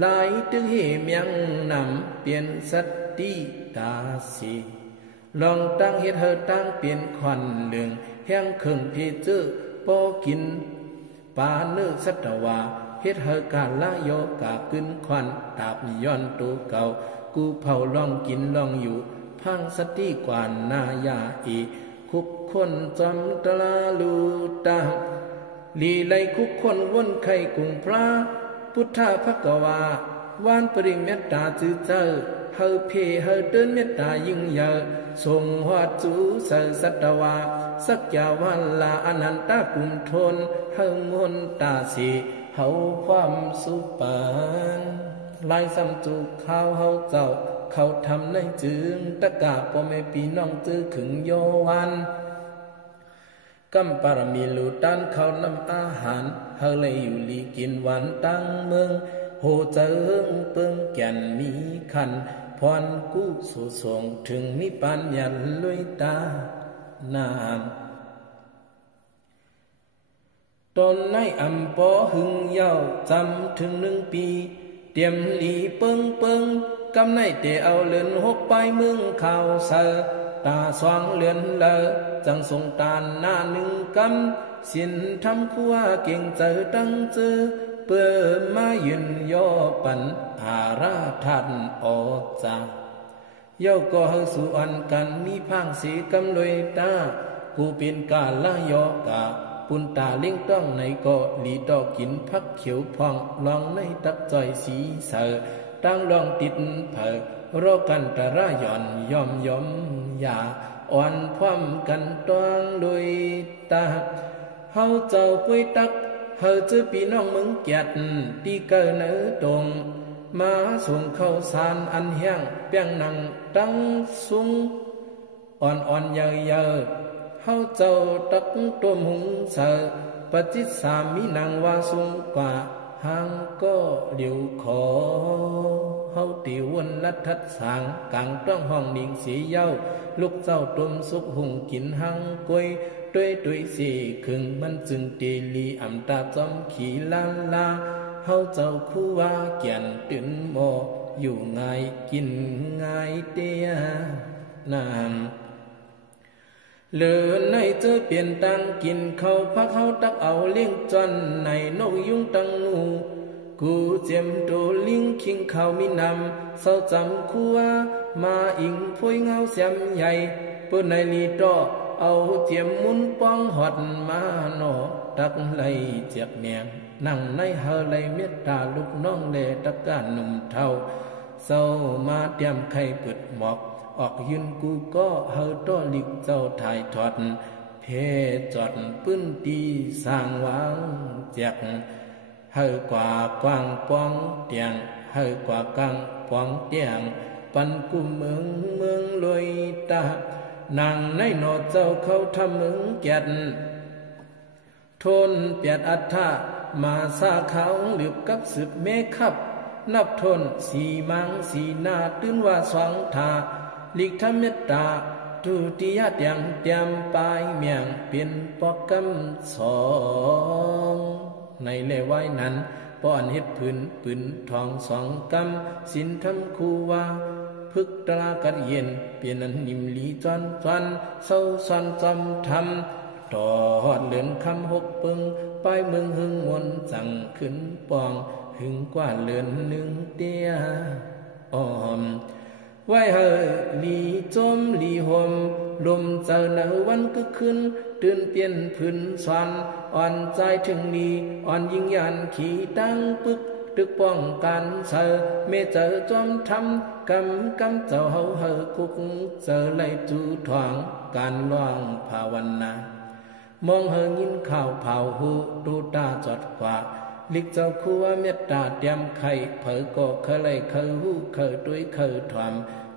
หลายตึกเหมยังนำเปลี่ยนสัตติตาสีลองตั้งเฮ็ดเฮอตั้งเปลี่ยนควันเหลืองแห้งเคิงเพเจอปอกินปาเนื้อสัตวาเฮ็ดเฮอกาละโยกาขึ้นควันตาบย้อนตัวเก่ากูเผาลองกินลองอยู่พังสติกว่านายาอีคุกคนจำตลาลูตาลีไลคุกคนวนไข่กุงพระพุทธภกวาวานปริเมตตาจือเจอเฮาเพเฮาเดินเมตตายิ่งใหญ่ทรงหอดจูเสสัตวาสักยาวันลาอนันตกุมทนเฮามนตาสีเฮาความสุปานลายซ้ำจูข้าวเฮาเจ้าเขาทำในจึงตะกาพ่อแม่พี่น้องจื้อขึงโยวันกัมปารมีลูตันเขานำอาหารเฮาเลยอยู่ลีกินหวานตั้งเมืองโหเจิงเปิงแก่นมีคันพรกู้สู่ส่งถึงนิพพานยันลุยตานามตนในอำปอหึงเย้าจำถึง1 ปีเตรียมหลีเปิงกำในเตเอาเลือน6 ไปเมืองข่าวเสอตาสว่างเลือนเลอจังทรงตานหน้า1 กำสินทำคัวเก่งเจอตั้งเจอเปิดมายืนย่อปันอาราทันออกจาเย้าก็เฮาสู่อันกันมีพังสีกำลอยตากูเป็นกาละยอกา ปุนตาเลี้ยงต้องในก็หลีดอกกินพักเขียวพองลองในตักจอยสีเสอตั้งลองติดเผอรอกันตะระย่อนยอมอย่าอ่อนพร้อมกันต้องลุยตาเฮาเจ้าป่วยตักเฮาเจอพี่น้องเมืองเกียรติตีเกินเนื้อตรงมาส่งเข้าสารอันแห้งเปียงหนังตั้งสูงอ่อนเยอะเฮาเจ้าตักตัวหุงเสอปฏิสามีนางว่าสูงกว่าหางก็เหลียวขอเฮาติวนลัดทัดสางกลางต้องห้องนิ่งสีเย้าลูกเจ้าต้มสุกหุงกินหังกวยด้วยสีขึงมันจึงตีลีอำตาจอมขี่ลาเฮาเจ้าคู่ว่าเกียนตื่นหมออยู่ง่ายกินง่ายเตียนามเลือในเจอเปลี่ยนตังกินเขาพักเขาตักเอาเลี้ยงจนในนกยุงตังงูกูเจียมโดลิงคิงเขามีนำเศร้าจำคู่ว่ามาอิงพวยเงาเสียมใหญ่เปิ้นในลีดอเอาเจียมมุนป้องหอดมาหนอตักไหลเจียบเนียงนั่งในเฮไหลเมตตาลูกน้องเลตักการหนุ่มเท่าเศร้ามาเตรียมไข่เปิดหมอกออกยืนกูก็เฮาต้อลิกเจ้าถ่ายทอดเพจอดปื้นตีสร้างวางเจียกเฮากว่ากว้างป้องเตียงเฮากว่ากลางป้องเตียงปันกุเมืองลอยตานางในนอเจ้าเขาทำมึงแก่นทนเปียดอัฏฐะมาซาเขาเหลือบกับสืบเมฆับนับทนสีมังสีนาตื้นว่าสว่างทาลิกธรรมเมตตาทุติยะเตียงเตรียมปลายเมียงเป็นปอกกำสองในเลไว้นั้นป้อนเฮ็ดปืนทองสองกำสินทำคูว่าพึกตรากัดเย็นเปลี่ยนนันนิมลีจอนเศร้าซ้อนจำทำต่อหอดเลือนคำหกปึงไปเมืองหึงมนสั่งขึ้นปองหึงกว่าเลือนหนึ่งเตี้ยอ้อมไว้เฮลีจมลีหมลมเจอในวันก็ขึ้นตื่นเปลี่ยนพื้นสวนอ่อนใจถึงลีอ่อนยิ่งยันขี่ตั้งปึกตึกป้องกันเสอเมเจอจอมทำกำเจ้าเฮาคุกเจอไหลจูทวางการล่องภาวนามองเฮยินข่าวเผาหูดูตาจอดกว่าลิกเจ้าคู่ว่าเมตตาเตรียมไข่เผยก็เคยไหลเคยหูเคยด้วยเคยถวาม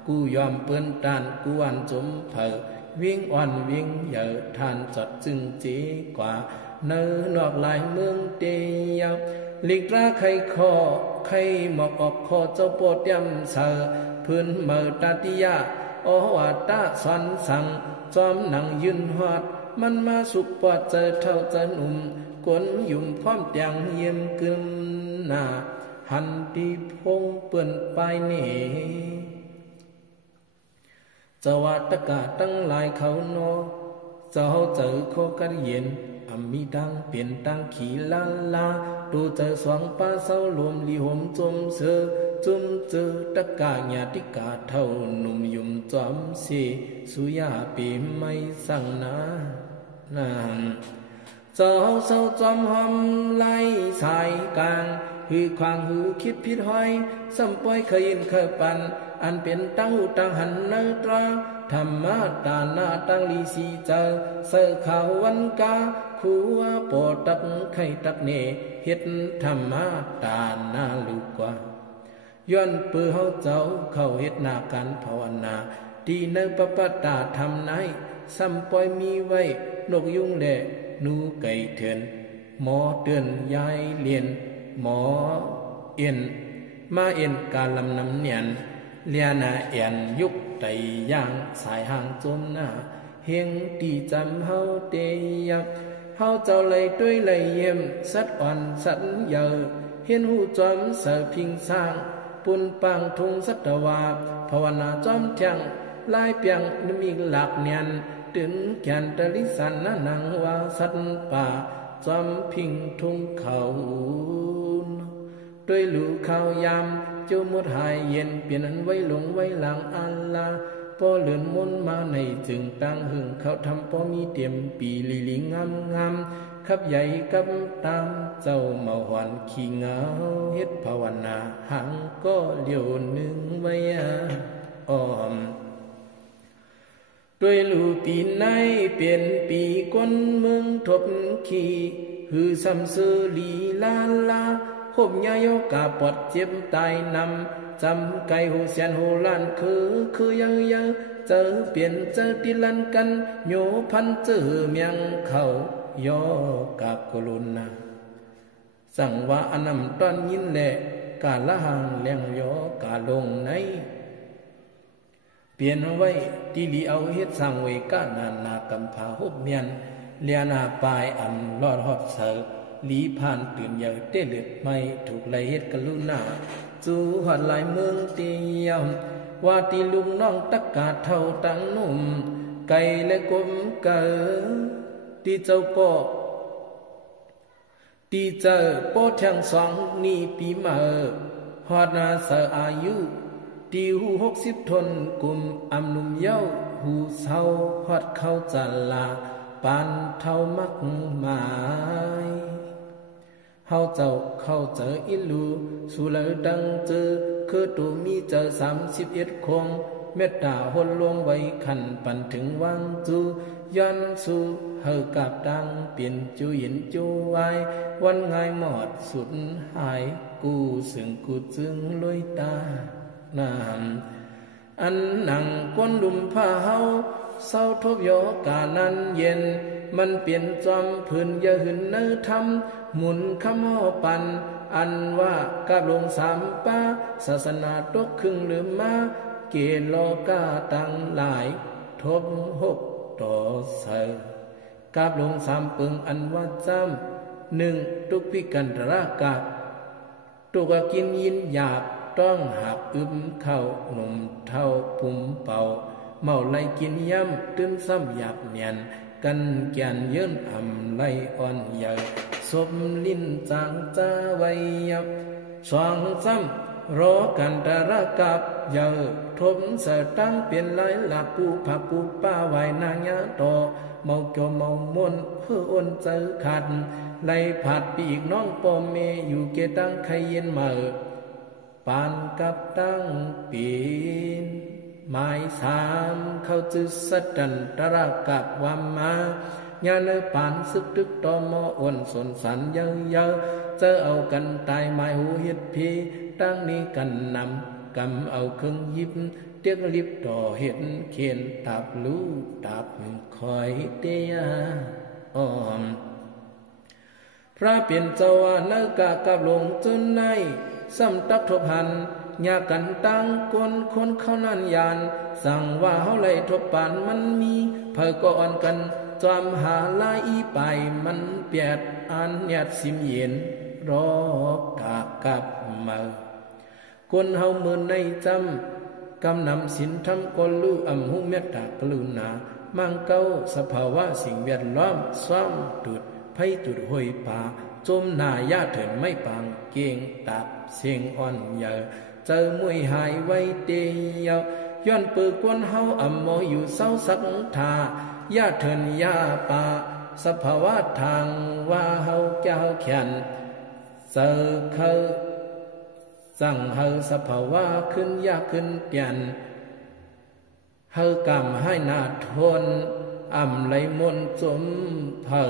กูยอมเปิ้นตานกูวันจมเผยวิ่งอ่อนวิ่งเหยอทานจดจึงจีกว่าเนื้อนอกลายเมืองเตียบลิกราไข่คอไข่หมอกออกคอเจ้าโปรดยำเสอพื้นเมื่อตาติยาโอวาตาสอนสั่งจอมหนังยืนหอดมันมาสุกปอดเจอเท่าเจอหนุ่มกวนยุ่มพร้อมเตียงเยี่ยมกึมหน้าหันตีพงเปื่อนไปนี่เจ้าวัตกะตั้งหลายเขาโนเจ้าเจอโคกันเย็นอมีดังเปลี่ยนตังขี่ลาดูเจอสวงป้าเศร้ารวมลีหมจมเสือจุมเจอตะกาญาติกาเท่าหนุ่มยุ่มจอมสีสุยาปีไม่สั่งนานเจ้าเศร้าจอมหอมไล่สายกลางหือควางหือคิดผิดห้อยสัมปอยเคยยินเคยปันอันเป็นตั้งหูตั้งหันเนตราธรรมะตาหน้าตั้งลีสีเจอเสือขาววันกาขัวปอตักไข่ตักเนเฮ็ดธรรมะตาหน้าลูกกว่าย้อนปือเฮาเจ้าเข้าเฮ็ดนาการภาวนาที่ในปปตาทำไหนสัมปอยมีไว้นกยุงแหละนูไก่เถื่อนหมอเตือนยายเรียนหมอเอ็นมาเอ็นกาลำน้ำเนียนเลียนาเอ็นยุกไตย่างสายห่างจมหน้าเฮงตีจำเฮาเตยับเฮาเจ้าเลยด้วยเลยเยี่ยมสัดอ่อนสัดเยอเห็นหูจอมเสือพิงสร้างปุ่นปังทุงสัตวาภาวนาจอมเทียงลายเปียงนมีหลักเนียนตึงแกนตะลิสันนังว่าสัตป่าจอมพิงทุงเขาด้วยหลูข้าวยามเจ้ามุดหายเย็นเปลี่ยนอันไว้หลงไว้หลังอัลลาพอเลื่อนมนมาในจึงตั้งหึงเขาทำพอมีเต็มปีลีงาม ขับใหญ่กับตามเจ้าเมาหวานขี้เหงาเฮ็ดภาวนาหังก็เลี้ยวหนึ่งไว้อ้อมด้วยลูปีในเปลี่ยนปีก้นเมืองทบขี่หือซ้ำซื้อลีลาลาคบยายกาปอดเจ็บตายนำจำไก่หูเสียนหูล้านคือยังเจอเปลี่ยนเจอติลันกันโยพันเจอเมียงเขายอกากุลุนาสั่งว่าอนำตอนยินแหละกาละหังเลี้ยงยอกาลงในเปลี่ยนไว้ที่ลีเอาเฮ็ดสร้างไว้กานานากำพาฮบเมียนเลียนาปายอำรอดฮอดเสอลีผ่านตื่นเยอะเตเลือดไม่ถูกไล่เฮ็ดกะลุนาจูฮอดหลายเมืองเตียมว่าตีลุงน้องตะกาเท่าตังนุ่มไก่และกลมเก๋อตีเจ้าป่อตีเจอป่อแทงสองนี่ปีเมื่อฮอดนาเสออายุตีหู60ทนกุมอำนุ่มเย้าหูเศร้าฮอดเข้าจันลาปานเท่ามักหมายเฮาเจ้าเข้าเจออิลูสู่เลยดังเจอคือตูมีเจอ31คงเมตตาหนลวงไว้ขันปันถึงวังจูยันสู่เฮากับดังเปลี่ยนจูยินจูไว้วันง่ายหมอดสุดหายกูซึ่งกูจึงลอยตานามอันนั่งก้นลุมผ้าเฮาเศร้าทบยอกานั้นเย็นมันเปลี่ยนจอมพื้นยะหึนเนื้อทำหมุนคำห่อปันอันว่ากาบลงสามป้าศาสนาตกครึ่งหรือมาเกลอกาตังหลายทบ6ต่อเสกาบลงสามปึงอันว่าจำ1ตุกพิกันตรากาตุกกินยินหยาบต้องหักอึมเข้าหนุ่มเท่าปุ่มเป่าเมาไล่กินย่ำตื้นซ้ำหยาบเนียนกันแก่นเยินอำไล่อ่อนใหญ่สมลิ้นจางจ้าไว้ยับสองซ้ำรอกันตระกับเยอะทมเสตั้งเปลี่ยนไหลหลับปูผักปูป้าไว้นางยะต่อเมาเกี่ยวเมามวนเพื่ออ้นเจอขัดไล่ผัดปีกน้องปอมเมอยู่เกตังไขเย็นมาปานกับตั้งปีนหมายสามเข้าจื้อสัดดันตระกับวามมาญาเนปานซึกตึกตอมออ่อนสนสันเยอะเจอเอากันตายหมายหูเฮ็ดพีตั้งนี้กันนำกำเอาเครื่องยิบเตียกลิบต่อเห็นเขียนตับรู้ตับคอยเตียอ้อมพระเปลี่ยนเจ้าว่าเนกากับลงจนในซ้ำตับทบหันยากันตั้งคนเข้านั่นยานสั่งว่าเฮาไล่ทบปานมันมีเพิ่ก็อ่อนกันจอมหาลายอีไปมันเปียดอันแยดสิมเย็นรอกากับมาคนเฮาเมื่อในจำกำนำสินทำกลลูอำหุเมตตากรุณามังเก้าสภาวะสิ่งแวดล้อมซ้อมตุดไผตุดห้วยป่าจมหน้ายาเถินไม่ปางเก่งตับเสียงอ่อนเยอะเจอมวยหายไว้เตียวย้อนปือกวนเฮาอำมออยู่เศร้าสักทายาเถินยาป่าสภาวะทางว่าเฮาเจ้าแขนเจอเขาสั่งเฮาสภาวะขึ้นยากขึ้นเปลี่ยนเฮากำให้นาทนอำไหลมนสมเผอ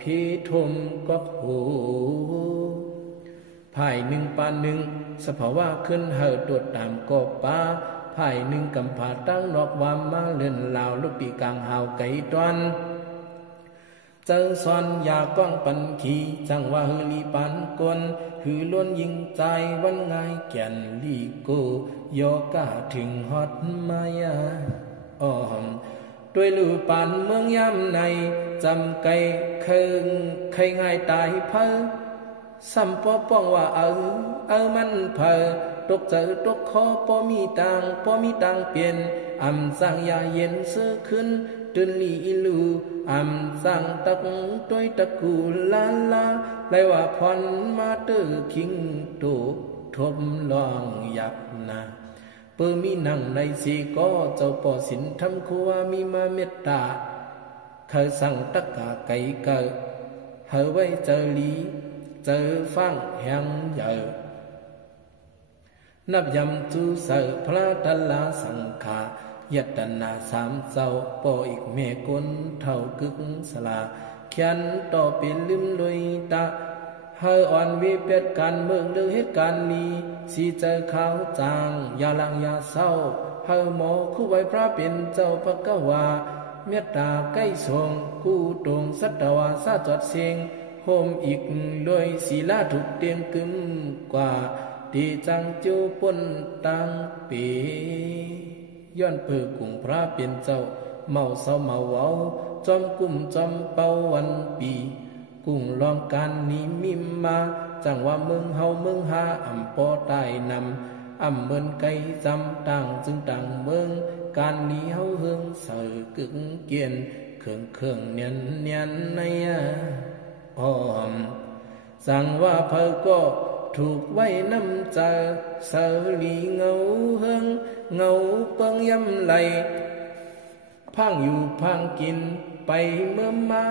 พีทมก็หูภายหนึ่งปานหนึ่งสภาวะขึ้นเฮาตรวจตามกบป้าภายหนึ่งกำผาตั้งนอกวามมาเลื่อนลาวลูกปีกลางหาวไก่ตอนเจอซ้อนยาก้องปันขีจังว่าฮือลีปันกลหือล้วนยิงใจวันไงแก่นลีโกโยกาถึงฮอดมายาอ้อมด้วยลูปานเมืองย่ำในจำไก่เคิงใครง่ายตายเพ้อซ้ำป้องว่ามันเพ้อตกเจอตกคอปอมีตังเปลี่ยนอำสั่งยาเย็นซื้อขึ้นตื่นลีลูอำสั่งตักต้อยตะกูลาไลว่าพรมาเตอคิงโตทบลองยับนาเปิมีนั่งในสีก็เจ้าป่อสินทำคัวมีมาเมตตาเคยสั่งตะกาไก่เกอ hở vây chờ lý chờ phang hẹn giờนับยำจูเสอพระตัลลาสังขายตนาสามเจ้าปออีกเมกุนเท่ากึกสลาเขียนต่อเป็นลืมลุยตาเฮออ่อนวิเปดการเมืองเรื่องเหตุการณ์ลีสีเจอขาวจางยาลังยาเศร้าเฮอหมอคู่ไว้พระเป็นเจ้าพระกวาเมตตาใกล้ทรงกู้ตรงสัตวาซาจอดเสียงโฮมอีกลอยศีลาถูกเตียงกึมกว่าตีจังจูปนตังปีย้อนเปือกุ้งพระเป็นเจ้าเมาเศร้าเมาเว้าจอมกุ่มจอมเป่าวันปีกุ้งลองการนี้มิมมาจังว่าเมืองเฮาเมืองหาอำปอใต้นำอำเมินไกจำต่างจึงต่างเมืองการนี้เฮาเฮืองเสือกึ่งเกียนเครื่องเนียนในอ้อมสั่งว่าเพอก็ถูกไว้น้ำใจเสลีเงาเฮืองเงาเปิงยำไหลพังอยู่พังกินไปเมื่อมา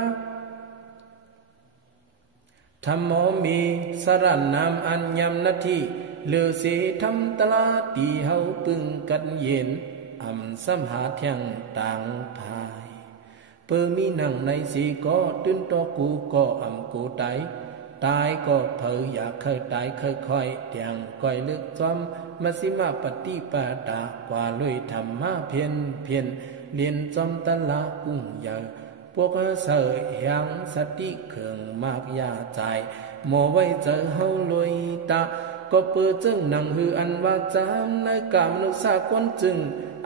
ทำหมอมีสรันนามอันยำนาทีเลือเสียทำตลาตีเฮาปึงกันเย็นอำสัมหาเทียงต่างภายเปิมีหนังในสีก็ตื่นต่อกูก็อำกูไตตายก็เผยอยากเคยตายเคยคอยเตียงก้อยลึกจอมมาสิมาปฏิปาตากว่าลุยธรรมะเพียนเรียนจอมตะละกุ้งใหญ่พวกเสยยังสติเขื่องมากยาใจหมอไว้เจอเฮาลุยตาก็เปิดจึงหนังหืออันว่าจามในกามนุสากวนจึง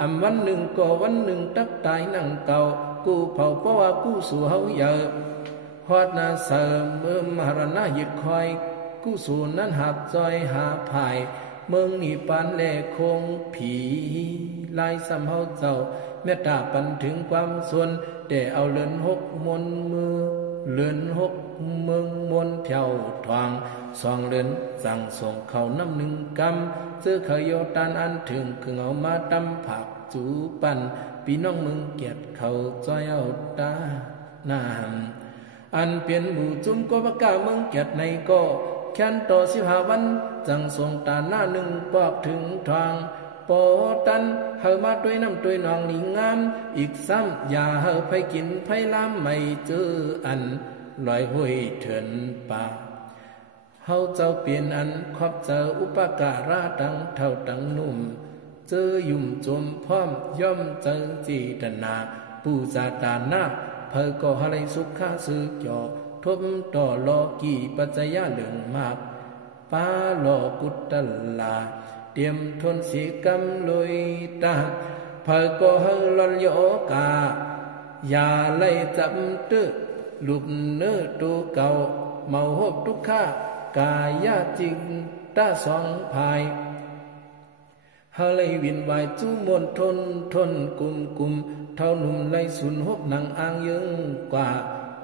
อำวันหนึ่งก็วันหนึ่งตักตายหนังเก่ากูเผาเพราะว่ากูสู่เฮาเยอะฮอดนาเสริมเมื่อมหรณะหยุดคอยกู้สู่นั้นหับจอยหาภายเมืองนี่ปานแลคงผีลายสำเฮาเจ้าเมตตาปันถึงความส่วนแต่เอาเลือนหกมนมือเลือนหกเมืองมนเพียวทวางสองเลือนสั่งส่งเขาน้ำหนึ่งกำเสื้อขยโยตานอันถึงคือเอามาตำผักจูปันพี่น้องมึงเกียรติเขาจอยเอาตาหน้าอันเปลี่ยนหมู่จุ้มก็ประกาศเมืองเกียรติในก็แค้นต่อ15 วันจังส่งตาหน้าหนึ่งปอกถึงทางปอตันเฮามาด้วยน้ำด้วยนองนี่งามอีกซ้ำอย่าเฮาไปกินไผลามไม่เจออันลอยห้วยเถินป่าเฮาเจ้าเปลี่ยนอันขอบเจออุปการะดังเท่าดังนุ่มเจอยุ่มจมพร้อมย่อมเจอจีตนาปูจาตานาเพอก็หะไรสุขะสือจ่อทบต่อลอกี่ปัจจยะเหลืองมากปาลอกุตตลาเตรียมทนสีกำลุยตาเพอก็เฮลอนโยกาอย่าไล่จับตื้อลุบเนื้อตัวเก่าเมาหบทุกข้ากายาจริงตาสองภายเฮาเลยวินวายจูมนทนกุมเท่าหนุ่มไล่สุนหบหนังอ่างยึงกว่า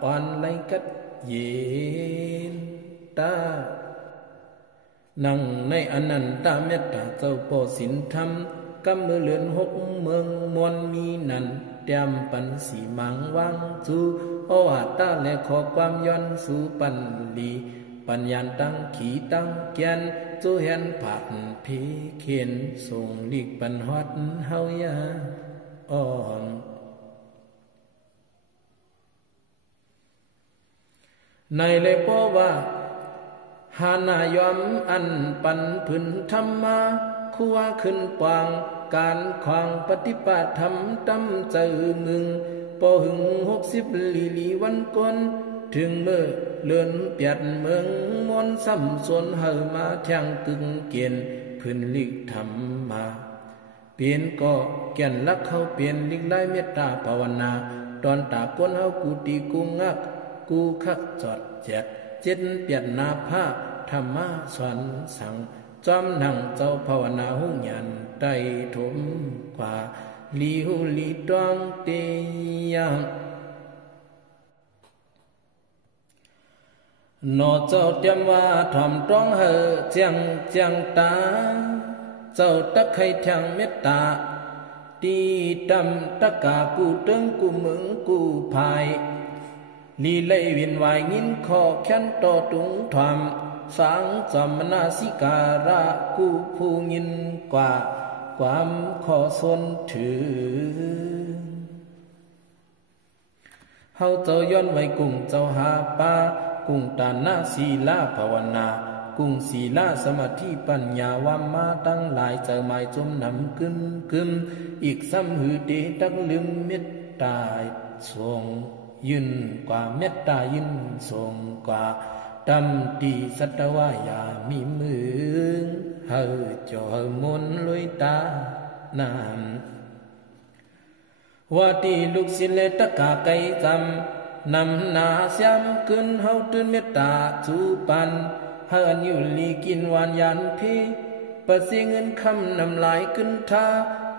อ่อนไล่กัดเย็นตานั่งในอนันตาเมตตาเจ้าปอสินธรรมกำมือเลือนหกเมืองมวลมีนันเตรียมปันสีมังวังจูโอวาตาและขอความย้อนสู่ปันลีปัญญาตั้งขีตั้งเกียนจูเห็นผัดพีเขียนส่งลีกปันฮอดเฮายาอ่อนในเลยเพราะว่าหานายอมอันปันผืนธรรมะคัวขึ้นปางการขวางปฏิบัติธรรมตำเจอมึงปอหึง60 ลีวันก่อนถึงเมื่อเลื่อนเปียดเมืองมนซ้ำส่วนเฮามาแทงกึ่งเกียนพื้นลิกธรรมมาเปลี่ยนก็แก่นลักเขาเปลี่ยนลิกได้เมตตาภาวนาตอนตาปนเฮากูตีกูงักกูคักจอดเจ็ดเปียดนาภาธรรมะสอนสั่งจอมนั่งเจ้าภาวนาหุยันไต้ถมกว่าลีหุลีตองเตียงนอเจ้าเตรียมว่าทำต้องเฮเจียงตาเจ้าตักให้ทางเมตตาตีดำตะกากูเติงกูมึงกูภาย ลีเลยวินวายงินขอแค้นต่อตุงทวามสังจอมนาสิการะกูผู้งินกว่าความขอส่วนถือเฮาเจ้าย้อนไว้กุ้งเจ้าหาปากุ้งตานาศีลาภาวนากุ้งศีลาสมาธิปัญญาวามาตั้งหลายเจอหมายจมนำกึมอีกซ้ำหือเดตักลืมเมตตาทรงยืนกว่าเมตตายืนทรงกว่าดำดีสัตวายามีมือเฮาจ่อมนลุยตานามว่าตีลูกศิเลตะกาไกจำนำนาเสียมขึ้นเฮาตื่นเมตตาจูปันเฮินอยู่ลีกินวานยันพีประเสียเงินคำนำลายขึ้นทา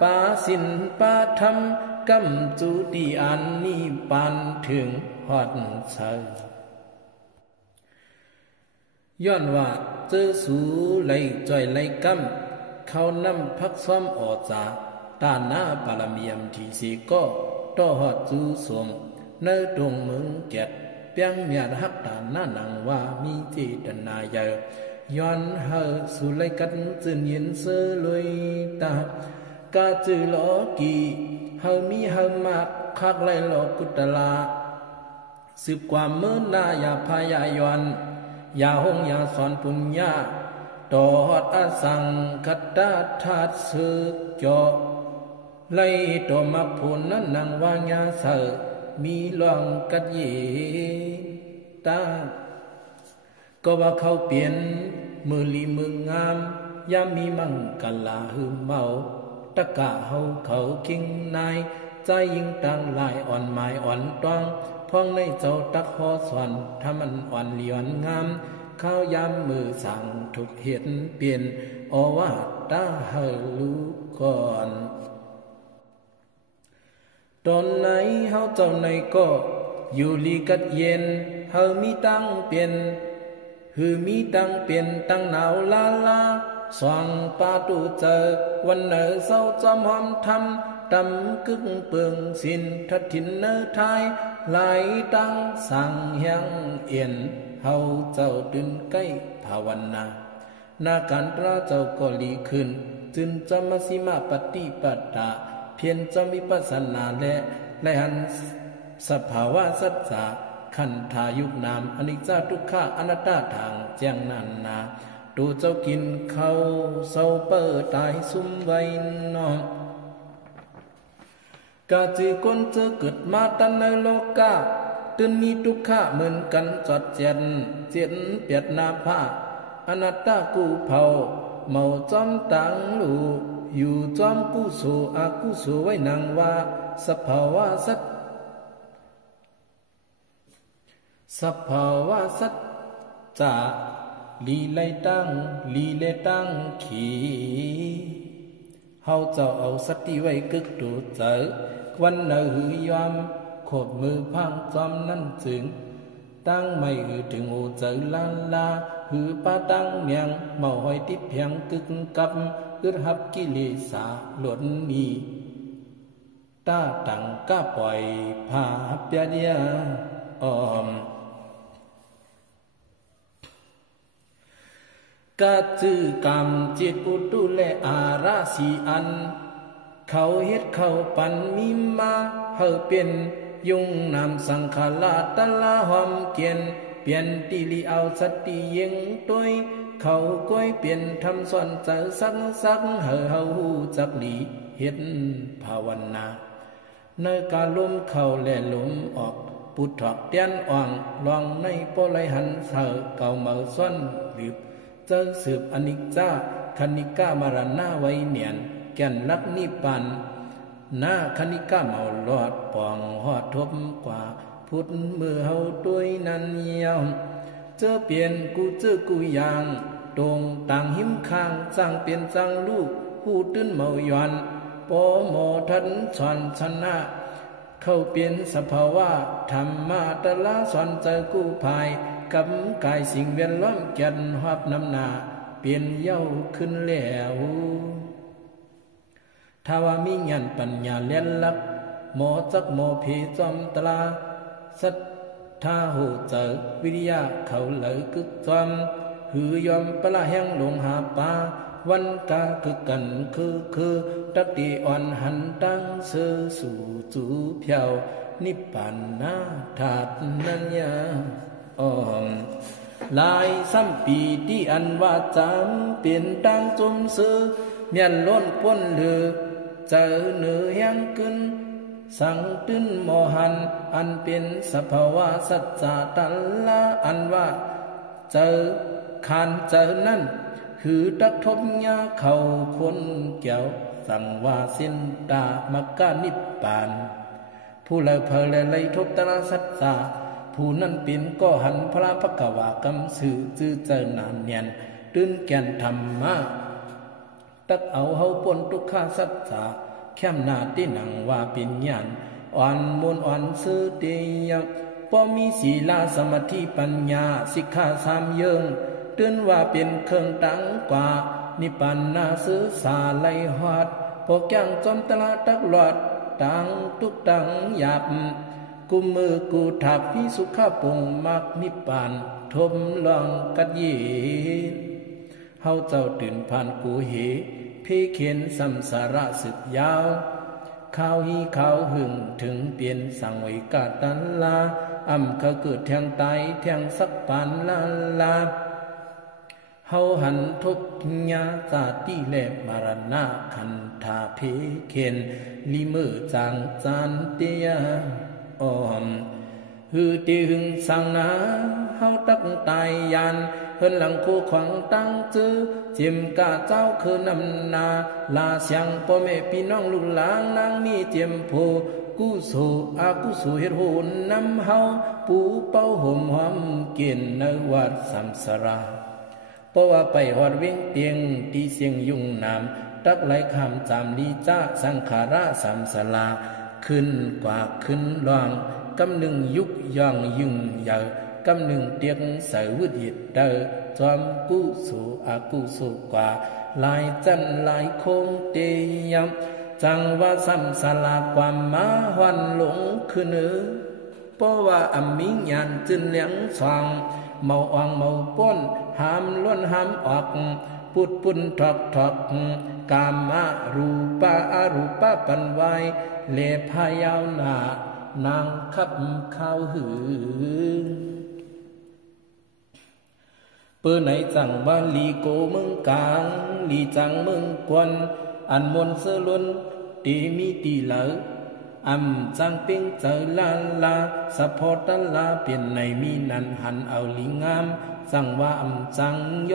ปาสินปาธรรมกำจูตีอันนี้ปานถึงฮอดเสยย้อนว่าเจอสูไหลจ่อยไหลกำเขานำพักซ้อมออกจากตาหน้าปารมียมที่สีก็ต่อหอดจูสมเนื้อตรงมึงเก็ดเปียงเมียดหักตาหน้าหนังว่ามีเจตนาใหญ่ย้อนเฮอสุไลกันจึนยินเสือลอยตากาจือหลอกีเฮอมีเฮอมากคักไลหลอกุตลาสืบความเมื่อนายาพายายอนยาหงยาสอนปุญญาต่อหอดอาสังคัตตาธาตุสึกจอไล่ตัวมาพูนนั้นนางวางยาเสอมีลองกัดเยตาก็ว่าเขาเปลี่ยนมือลีมืองามยามมีมังกลาหืมเมาตะกะเฮาเขาคิงนายใจยิ่งตั้งลายอ่อนหมายอ่อนตวงพ้องในเจ้าตักหอสวนทำมันอ่อนเหลียนงามข้าวยามมือสั่งถูกเห็นเปลี่ยนอว่าตาเฮาลูก่อนตอนไหนเฮาเจ้าในก็อยู่ลีกัดเย็นเฮามีตั้งเปลี่ยนหือมีตั้งเปลี่ยนตั้งหนาวลาลาสว่างปาตูเจอวันเนอเศร้าจอมหอมทำตำกึ่งเปิงสินทัดถิ่นเนอไทยหลายตั้งสั่งเฮียงเอียนเฮาเจ้าตื่นใกล้ภาวนานาการพระเจ้าก็ลีขึ้นจึงจำมสิมาปฏิปัตตาเพียรจะมีปัสนาและหันสภาวะสัจจะขันธายุกนามอนิจจทุกขะอนัตตาทางแจ้งนันนาดูเจ้ากินเขาเศร้าเปิดตายซุ่มไว้นอนกาจีคนเจอเกิดมาตันในโลกาตื่นมีทุกขะเหมือนกันจอดเจียนเปียดนาผ้าอนัตตากูเผาเมาจอมตังลูอยู่จอมกุโสอากุโสไว้นางว่าสภาวะสัจจะลีไลตั้งขีเฮาเจ้าเอาสติไว้กึกดูเจอวันเนอหือยอมโคบมือพังจอมนั่นจึงตั้งไม่หือถึงโอเจอลาหือป้าตั้งเมียงเมาหอยติดเพียงกึกกับอึดหับกิเลสาหล่นมีตาตังก้าปล่อยพาเปียเดียออมกาจือกรรมจิตอุตุและอาราสีอันเขาเฮ็ดเขาปันมีมาเฮาเป็นยุงนำสังขารตะละหอมเกียนเปลี่ยนติลิเอาสติยิงต้วยเขาก้อยเปลี่ยนทำส่วนเจอสักเฮาหูจักหลีเฮ็ดภาวนาในการลมเข้าและลมออกปุถอกเตียนอ่องลองในปอไหลหันเสอเก่าเมาซ้อนหรือเจอสืบอนิจจาคณิกามรณะไว้เนียนแก่นลักนิปันหน้าคณิกาเมาหลอดปองหอดทบกว่าพุทธมือเฮาด้วยนั้นยาวเจอเปลี่ยนกูเจอกูยางตรงต่างหิมข้างสร้างเปลี่ยนสร้างลูกผู้ตื้นเมาย้อนปอโมทันสอนชนะเข้าเปลี่ยนสภาวะธรรมะตะละสอนเจอกู้ภายกับกายสิ่งเวียนล้อมแก่นหอบน้ำหนาเปลี่ยนเย้าขึ้นแล้วถ้าว่ามีญาณปัญญาเลียนลักโมจักโมผีจอมตลาสัต ถ้าหูเจอวิริยะเขาเลยกึกจอมหือยอมปละแห้งลงหาปาวันกาคือกันคือตักดีอ่อนหันตั้งเสือสู่จูเพียวนิพพานนาถาดนัญญาลายซ้ำปีที่อันว่าจำเปลี่ยนดังจุมซื้อเมียนล้นป้นเลือเจอเนื้อยังขึ้นสังตื้นโมหันอันเป็นสภาวะสัจจะตัลละอันว่าเจอขานเจอนั่นคือตักทบยาเขาคนเกี่ยวสั่งว่าสิ้นตามักกะนิพพานผู้ละเพลเลยทบตระสัจจะผู้นั้นเป็นก็หันพระภควากรรมสื่อจื้อเจอนานเนียนตื่นแก่นธรรมะตักเอาเฮาปนทุกขาสัจจะแค่มนาที่หนังว่าเป็นญาณอ่อนมนอ่อนซื้อเตียงพอมีศีลาสมาธิปัญญาสิกขาสามเยิงตื่นว่าเป็นเครื่องตั้งกว่านิพพานนาซื้อสาไลหอดพวกยังจอมตลาตักหลอดตังทุกตังหยาบกุมมือกูถับพิสุขปงมักนิพพานทมลองกัดยีเฮาเจ้าตื่นผ่านกูเหเพเขียนสัมสาระสึกยาวข้าวฮีข้าวหึงถึงเปลี่ยนสั่งไว้กาตันลาอำเขาเกิดแทงตายแทงสักปานลาเฮาหันทุกญาจาติแลมรณะคันธาเพเขียนลิมือจางจานเตียฮือตีหึงสังนาเฮาตักตายยานเฮินหลังคู่ขวางตั้งจื้อจิมกาเจ้าคือนำนาลาเสียงพ่อแม่พี่น้องลูกหลานนางมีเจียมโพกุโสอากุโสเฮ็ดโหนนำเฮาปูเป้าห่มหอมเกียนในวัดสัมสราเพราะว่าไปหอดเว้งเตียงตีเสียงยุ่งนามตักไหลคำจามลีจ้าสังขาระสัมสลาขึ้นกว่าขึ้นลองกำหนึ่งยุกย่องยึงเยอกำหนึ่งเตียงเสวดิดเดอจอมกุสุอากุสุกว่าลายจันลายคงเตียมจังว่าสัมสลาความมาวันหลงคือเนื้อเพราะว่าอมิญานจึนเลี้ยงสองเมาอ่างเมาป้นหามล้วนหามออกปุดปุ่นถอกกามารูปะอารูปะปันไวเลพายาวนานางขับข้าวหือเปื้อไหนจังบ้านลีโกเมืองกลางลีจังเมืองกวนอันมนเสลุนตีมีตีเหลออำจังเป็งเจอลาสะพอตลาเปลี่ยนในมีนันหันเอาลิงามสั่งว่าจังโย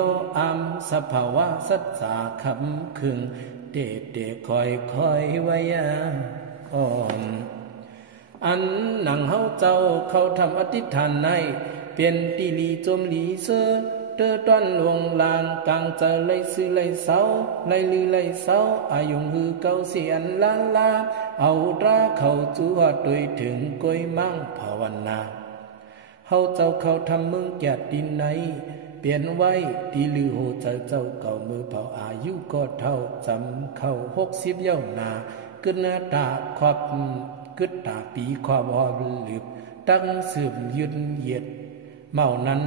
สภาวะสัจจาคำคึงเดคอยไว้ยาอันหนังเฮาเจ้าเขาทำอธิษฐานในเปลี่ยนตีลีจมลีเสือเตอต้อนหลวงลางกลางเจอไลซื้อไลเสาไลลือไลเสาอายุงหือเก่าเสียนลาเอาตราเข้าจัวโดยถึงกอยมั่งภาวนาเฮาเจ้าเขาทำเมืองแก่ดินในเปลี่ยนไว้ตีลือโหเจ้าเก่ามือเผาอายุก็เท่าจำเข้า60เย้านาขึ้นหน้าตาขอบกึดตาปีความวอลืบตั้งสืบยืนเหยียดเมานั้น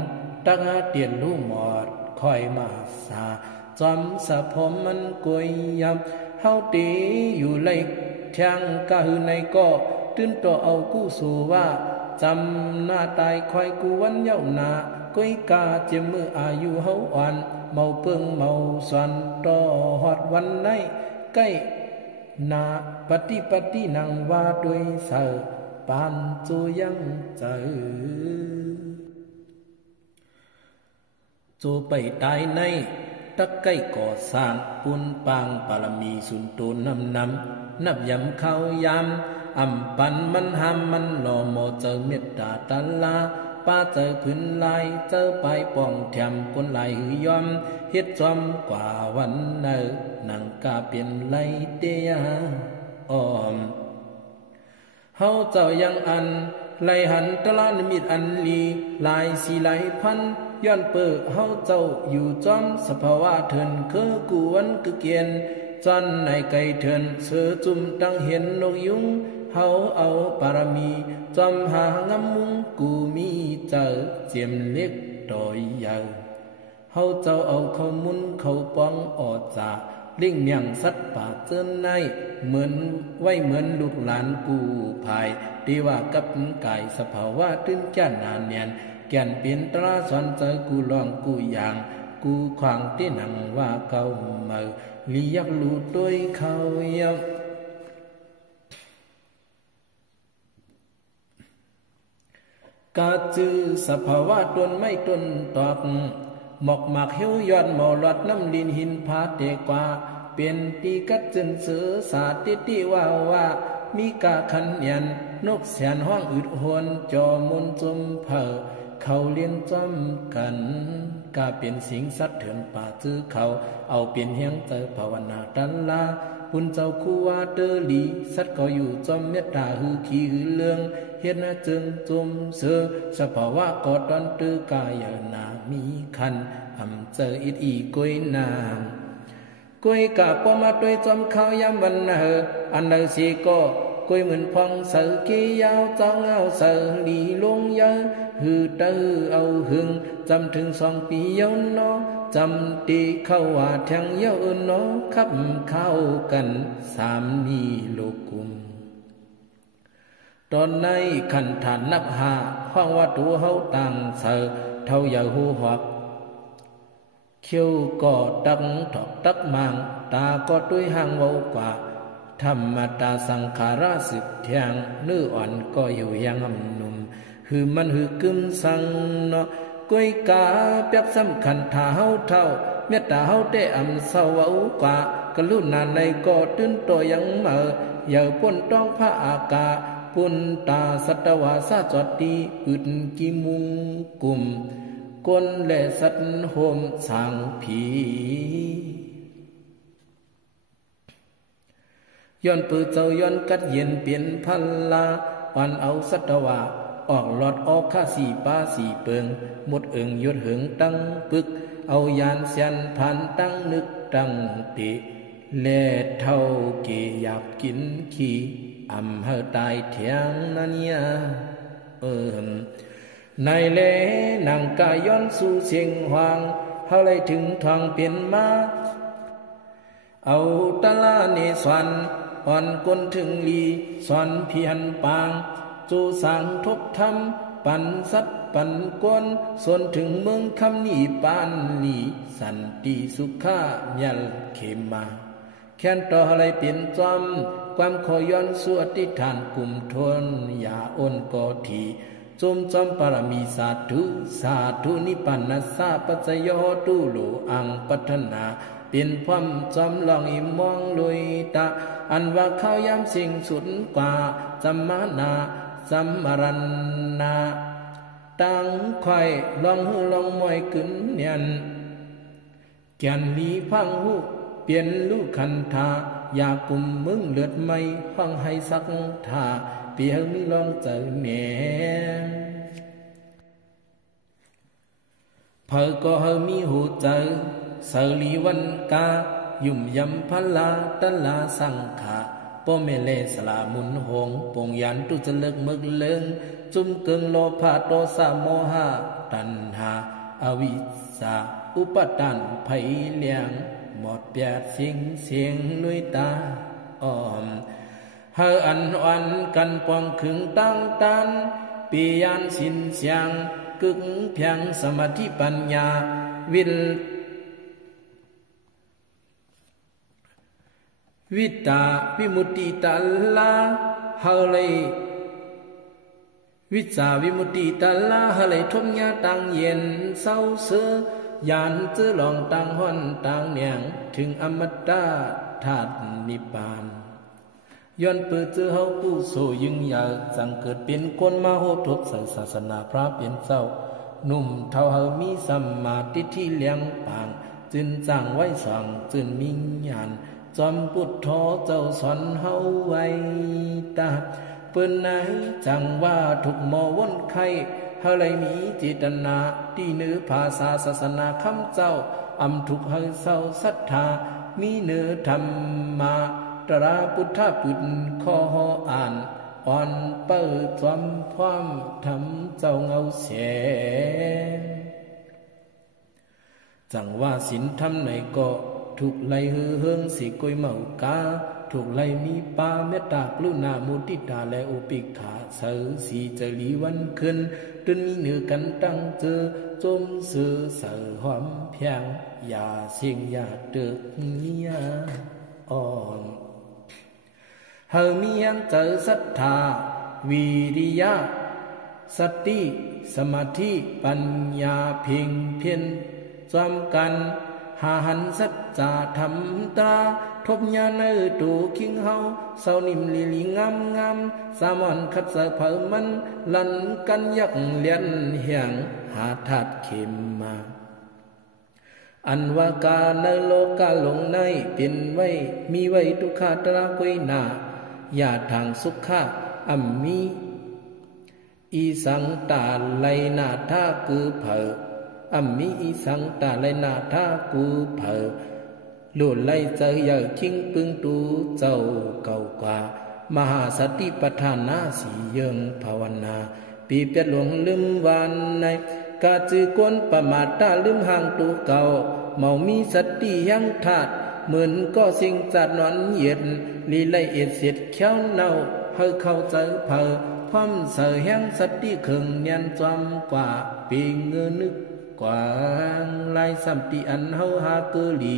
ตั้งเตียนรู้หมอดคอยมาสาจอมสะพมมันกวยยำเฮาตีอยู่ไลทางกะหือในก็ตื่นต่อเอากู้สู่ว่าจำหน้าตายคอยกูวันเย้านาก้อยกาเจ็มมืออายุเฮาอ่อนเมาเปิงเมาสวนต่อฮอดวันไหนใกล้นาปฏินังว่าด้วยเสอปานจูยังเจอจูไปตายในตักใกล้ก่อสร้างปุนปางปารมีสุนโตนับยำเข้ายำปันมันหามมันหล่อโมเจอเมตตาตัลลาป้าเจอขึ้นลายเจอไปป้องแถมคนลายหือยอมเฮ็ดจอมกว่าวันเนอนังกาเป็นไรเตียเฮาเจ้ายังอันไลหันตะลานมิดอันลีลายสีไหลพันย้อนเปิดเฮาเจ้าอยู่จอมสภาวะเถินคือกูวันคือเกียนจอนในไก่เถินเสือจุ่มตั้งเห็นนกยุงเฮาเอาปารมีจอมหางำมุง กูมีเจอเจียมเล็กดอยใหญ่เฮาเจ้าเอาเขามุนเขาป้องออจาลิ่งเมียงสัตว์ป่าเจิ้นในเหมือนไว้เหมือนลูกหลานกูภายดีว่ากับกายสภาวะตื้นแก่นนานเนียนแก่นเปลี่ยนตราสอนใจกูลองกูอย่างกูขวางที่หนังว่าเก่าเมื่อลียักลูด้วยเขายับกาจือสภาวะตนไม่ตนตอกหมอกหมากเหี่ยวยอดหมอหลอดน้ำลินหินผาเตกว่าเป็นตีกัดจึนเสือสาติติว่ามีกาขันยันนกแสนห้องอึดหวนจอมุนจมเผอเขาเลี้ยงจอมกันกาเป็นสิงสัตว์เถื่อนป่าจื้อเขาเอาเป็นเฮียงเจอภาวนาดันลาปุนเจ้าคูว่าเตอลีสัตว์ก็อยู่จอมเมตตาหือขี้หือเลืองเฮ็ดนะจึงจมเสือสภาวะกอดดอนตือกายนามีคันอำเจออิดอีกวยนางกวยกะปอมาด้วยจอมเขายามวันเฮออันเดสิก็กวยเหมือนพองเสือกี้ยาวจ้องเอาเสือหลีลงเยอะหือเตอเอาหึงจำถึง2 ปีเยาวนอจำตีเข้าว่าแทงเยาวนอขับเข้ากัน3มีโลกุมตอนในขันฐานนับ5ห้องว่าตัวเฮาต่างเสือเท่าอย่าหูหอกเขี้ยวก็ตักถอกตักมังตาก็ด้วยห่างเว้ากว่าธรรมตาสังขาราสึกเทียงเนื้ออ่อนก็อยู่ยังอำนุ่มคือมันหือกึมสังเนาะก้อยกาเปียบสำคัญถ้าเฮาเท่าเมตตาเฮาได้อำเศร้าเว้ากว่ากรุณาในก็ตื่นตัวยังเมื่ออย่าป่นต้องพระอากาปุนตาสัตวาสาจอดดีอึดกิมุงกุมกลและสัตโหมสางผีย้อนปือเจ้าย้อนกัดเย็นเปลี่ยนพันลาปันเอาสัตวาออกหลอดออกข้าสีป้าสีเปิงหมดยดเหิงตั้งปึกเอายานเสียนผ่านตั้งนึกตั้งติแลเท่าเกอยากกินขี้อำเฮอตายเถียงนั่นยาในเลนางกายย้อนสู่เสียงหวางเฮาเลยถึงทองเปลี่ยนมาเอาตะลาเนสวนอ่อนกนถึงลีสอนเพียนปางจูสังทบธรรมปันสัตปันกวนส่วนถึงเมืองคำนี้ปานลีสันติสุขะยัลเขมาแค้นต่ออะไรเปลี่ยนจอมความขอย้อนสู่อธิษฐานกลุ่มทนอย่าอ้นกอทีจมจอมปรมีสาธุนิพพานัสสะปัจจโยตุโลอังปัฒนาเป็นพร้อมจอมลองอิมองลุยตาอันว่าเขายามสิ่งสุดกว่าจัมมานาสัมมรันนาตั้งไข่ลองหือลองมวยกึนเนียนแก่นลีพังหูเปลี่ยนลูกคันธาอยากกุมมึงเลือดไม่ฟังให้สักท่าเปียงลองเจอแหนเพอก็เฮมีหูเจอเสลีวันกายุ่มยำพลาตลาสังขาป้อเมเลสลามุนหงปงยันตุจะเลิกมึกเลิงจุมเกิงโลภะโตสะโมหะตัณหาอวิชชาอุปทานไผเลียงหมดเปียดเสียงลุยตาอ้อมเฮออันวันกันปองขึงตั้งตันปียานสินเสียงกึ่งเพียงสมาธิปัญญาวิตาวิมุตติตัลลาเฮเลยวิจาวิมุตติตัลลาเฮเลยทมยาตังเย็นเศร้าเสือยานจื้อลองตังห้อนตังเนียงถึงอมตะธาตุนิพพานย้อนเปิดเจอเฮาผู้โซยิ่งใหญ่จังเกิดเป็นคนมาโหทบใส่ศาสนาพระเป็นเจ้าหนุ่มเท่าเฮามีสัมมาทิฏฐิเลี้ยงปางจึนจ้างไว้สั่งจึนมีญาณจอมพุทธเจ้าสอนเฮาไว้ตาเปิ้นไหนจังว่าทุกหมอวนไข้เฮาเลยมีจิตนาที่เนื้อภาษาศาสนาคำเจ้าอำทุกเฮาเศร้าศรัทธามีเนื้อธรรมมาตราพุทธปุตขออ่าน อ่อนเปิ้จอมพร้อมทำเจ้าเงาเสียจังว่าศีลทำไหนก็ถูกไล่เฮืองสิกวยเมากาถูกไล่มีปาเมตตากรุณามุทิตาและอุปิกขาเสือสีจะลีวันขึ้นตึนมีเนื้อกันตั้งเจอจมสื่อเสือหอมเพียงอย่าเสียงอย่าเดือดเนียอ่อนเฮามียังเจอศรัทธาวิริยะสติสมาธิปัญญาเพียงเพียรจอมกันหาหันสัจจะธรรมตราทบญาณตูคิงเฮาเศร้านิ่มลีลีงามงามสามอนขัดเสเผอมันลันกันยักเลียนเหียงหาธาตุเข็มมาอันว่ากาในโลกาลงในเป็นไว้มีไว้ทุกขาตรากุยนาอย่าทางสุขะอัมมีอีสังตาไลนาทาคือเผออัมมีอีสังตาไลนาทากูเผอลุ่นไล่เจอใหญ่ทิ้งปึงตูเจ้าเก่ากว่ามหาสติปัฏฐานาสีเยิงภาวนาปีเปียดหลวงลืมวันในกาจือกวนประมาทตาลืมห่างตูเก่าเมามีสติยังถาดเหมือนก็สิ่งจัดนอนเย็นลีไลเอ็ดเสียดเขี้ยวเน่าเฮาเข้าใจเผอพร้อมเสือแห่งสติเข่งเนียนจอมกว่าปีเงือนึกกว่าลายสัมติอันเฮาหาเกลี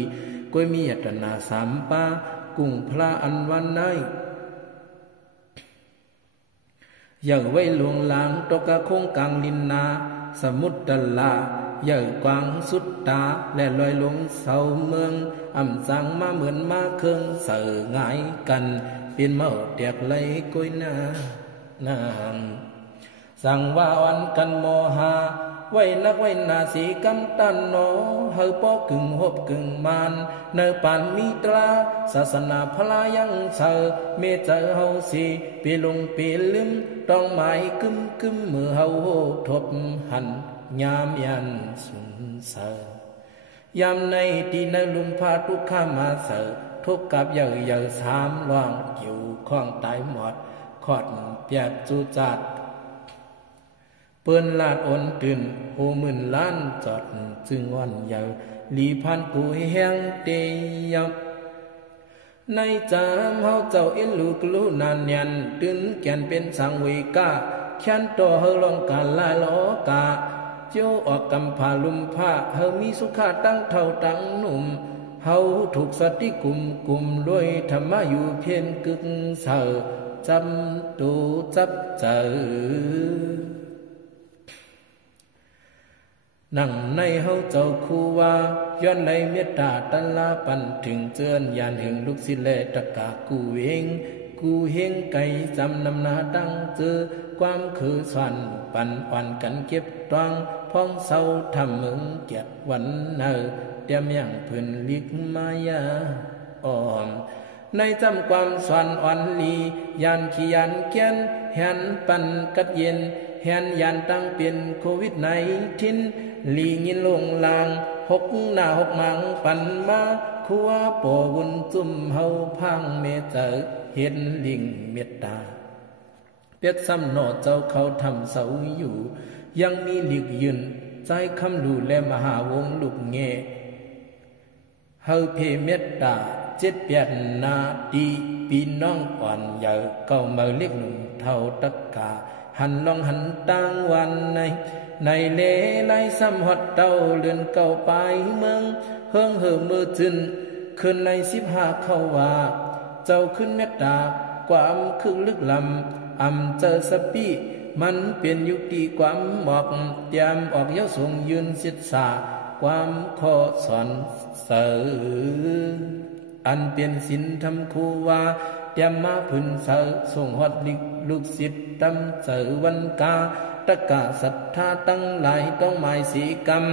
ก้อยมียตนาสามปากุ้งพระอันวันในอย่าไว้หลวงหลางตกกะคงกลางลินนาสมุทรลาอย่ากวางสุดตาและลอยลงเสาเมืองอ่ำจังมาเหมือนมาเครื่องเสือหงายกันเป็นเมาเตียกไหลก้อยนางสั่งว่าอ่อนกันโมหาไว้นักไว้นาสีกำตันโนเฮาปอกึ่งหบกึ่งมานเนปานมีตราศาสนาพลายังเสอเมเจอเฮาสีปีลงปีลืมต้องหมายกึมมือเฮาทบหันยามยันสุนเสอยามในที่นลุมพาทุกข้ามาเสอทุกกับเยอะสามล่างอยู่ข้องตายหมดขอดเปียดจูจัดเปิ้นลาดอ่อนตื่นโหมื่นล้านจอดจึงวันเยาลีพันกูแห้งเตยบในจามเฮาเจ้าอิลูกลูนานยันตื่นแก่นเป็นสังเวกาแค้นต่อเฮาลองกาลายโลกาโจออกกำพาลุมผ้าเฮามีสุขาตั้งเท่าตั้งหนุ่มเฮาถูกสติกุมด้วยธรรมะอยู่เพียนกึกเสอจำตูจับเจอนั่งในเฮาเจ้าคูว่าย้อนในเมตตาตันลาปันถึงเจือนยานหึงลูกศิเลตะกากูเองกูเฮงไก่จำนำนาตั้งเจอความคือสันปันอ่อนกันเก็บตวงพ้องเศร้าทำมึงเกียรติวันเนอเตรียมอย่างพื้นลิกมายาอ่อนในจำความสันอ่อนลียานขี้ยานเกียนแหนปันกัดเย็นแหนยานตั้งเปลี่ยนโควิด-19ลีงินลงลางหกหน้าหกมังปันมาคัวปอวุนจุ่มเฮาพังเมเจอเห็นลิงเมตตาเปียกซ้ำหนอเจ้าเขาทำเสาอยู่ยังมีหลีกยืนใจคำดูและมหาวงลูกเงเฮาเพเมตตาเจ็ดเปียนนาดีปีน้องอ่อนใหญ่เก่ามาเล็กหนุ่มเท่าตะกาหันลองหันตั้งวันในเลไลซ้ำหอดเต้าเลือนเก่าไปเมืองเฮิงเหิมมือจึนขึ้นใน15เข้าว่าเจ้าขึ้นเมตตาความคึกลึกลำเจอสปีมันเป็นยุติความหมอกเตรียมออกเย้าส่งยืนศิษษาความขอสอนเสออันเป็นศีลธรรมครูว่าเตรียมมาพื้นเสอส่งฮอดลูกศิษย์ตำเสอวันกาตะกะศรัทธาตั้งหลายต้องหมายสีกรรม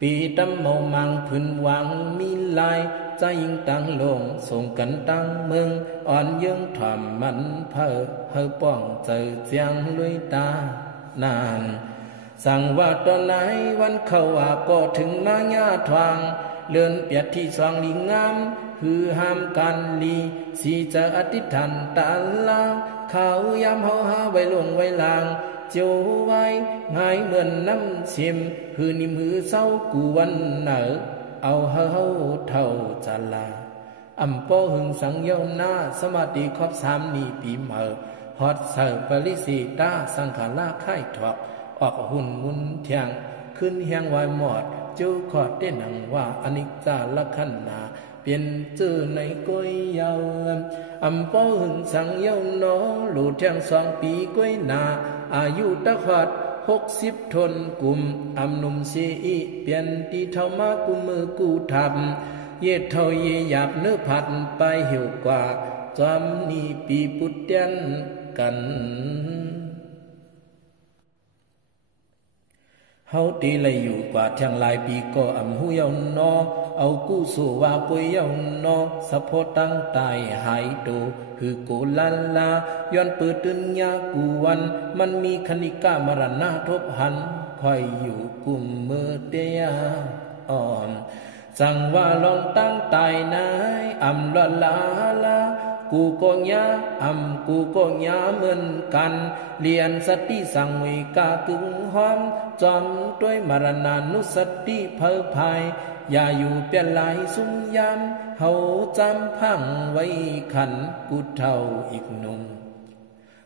ปีตำเมามังพื้นวางมีลายใจยิ่งตั้งลงส่งกันตั้งเมืองอ่อนยืงถ่อมมันเพ้อเฮาป้องเจอเจียงลุยตานาง สั่งว่าตอนไหนวันเข้าว่าก็ถึงนาญาทวางเลื่อนเปียดที่สว่างดีงามฮือห้ามกันลีสีจะอธิษฐานตาลาเขายามเฮาหาไว้ลงไว้ลางเจียวไว้ง่ายเหมือนน้ำเสียมฮือนิ่มฮือเศร้ากูวันเหนอเอาเฮาเท่าจันลาอำปอหึงสังเยาหน้าสมาธิครบ3นี้ปีเหมอฮอดเสอปริสีตาสังขาราค่ายถอกออกหุ่นมุนเทียงขึ้นเฮียงวายหมอดจูขอดได้หนังว่าอนิจจาลักขันนาเปลี่ยนจื้อในก้อยยาวอำปอหึงสังเยาหนอหลูเทียง2 ปีก้อยนาอายุตะขอด60 ทนกุมอำนุมเสียอีเปลี่ยนตีเท่ามากูมือกูทำเย็ดเท่าเยหยาบเนื้อผัดไปเหี่ยวกว่าจอมนี่ปีปุตเตียนกันเฮาตีเลยอยู่กว่าเทียงหลายปีก็อำหูเยาวนอเอากู้สู่ว่าป่วยเยาวนอสะโพตั้งตายหายโตคือโกลันลาย้อนเปิดตึนยากูวันมันมีคณิกามรณะทบหันคอยอยู่กุมมือเตียอ่อนสั่งว่าลองตั้งตายนายอำละลาลากูก็ยากูก็ยาเหมือนกันเรียนสติสังวิกากึ่งหอมจอมด้วยมรณานุสติเพ้อภายอย่าอยู่เปลี่ยนหลายสุมยามเฮาจำพังไว้ขันกูเท่าอีกหนุ่ม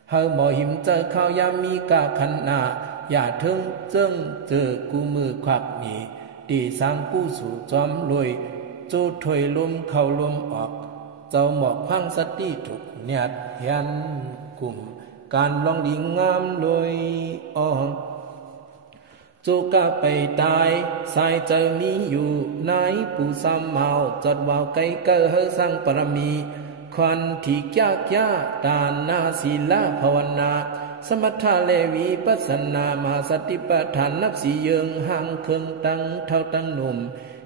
เฮาบ่หิมเจอข้าวยามมีกาขันนาอย่าถึงเจิงเจอกูมือควักนี่ตีสร้างกูสู่จอมรวยจูถอยลมเข้าลมออกเจ้าหมอกพังสติถูกเนียดยันกลุ่มการลองดีงามลอยอ่อนจูกะไปตายสายเจอมีอยู่นายปู่สามเมาจดว่าวไกเกอเฮสร้างปรมีควันที่ยากตานาศีลาภาวนาสมถะเลวีปัสสนามาสติปัฏฐานนับสีเยิงห่างเคิงตั้งเท่าตั้งหนุ่ม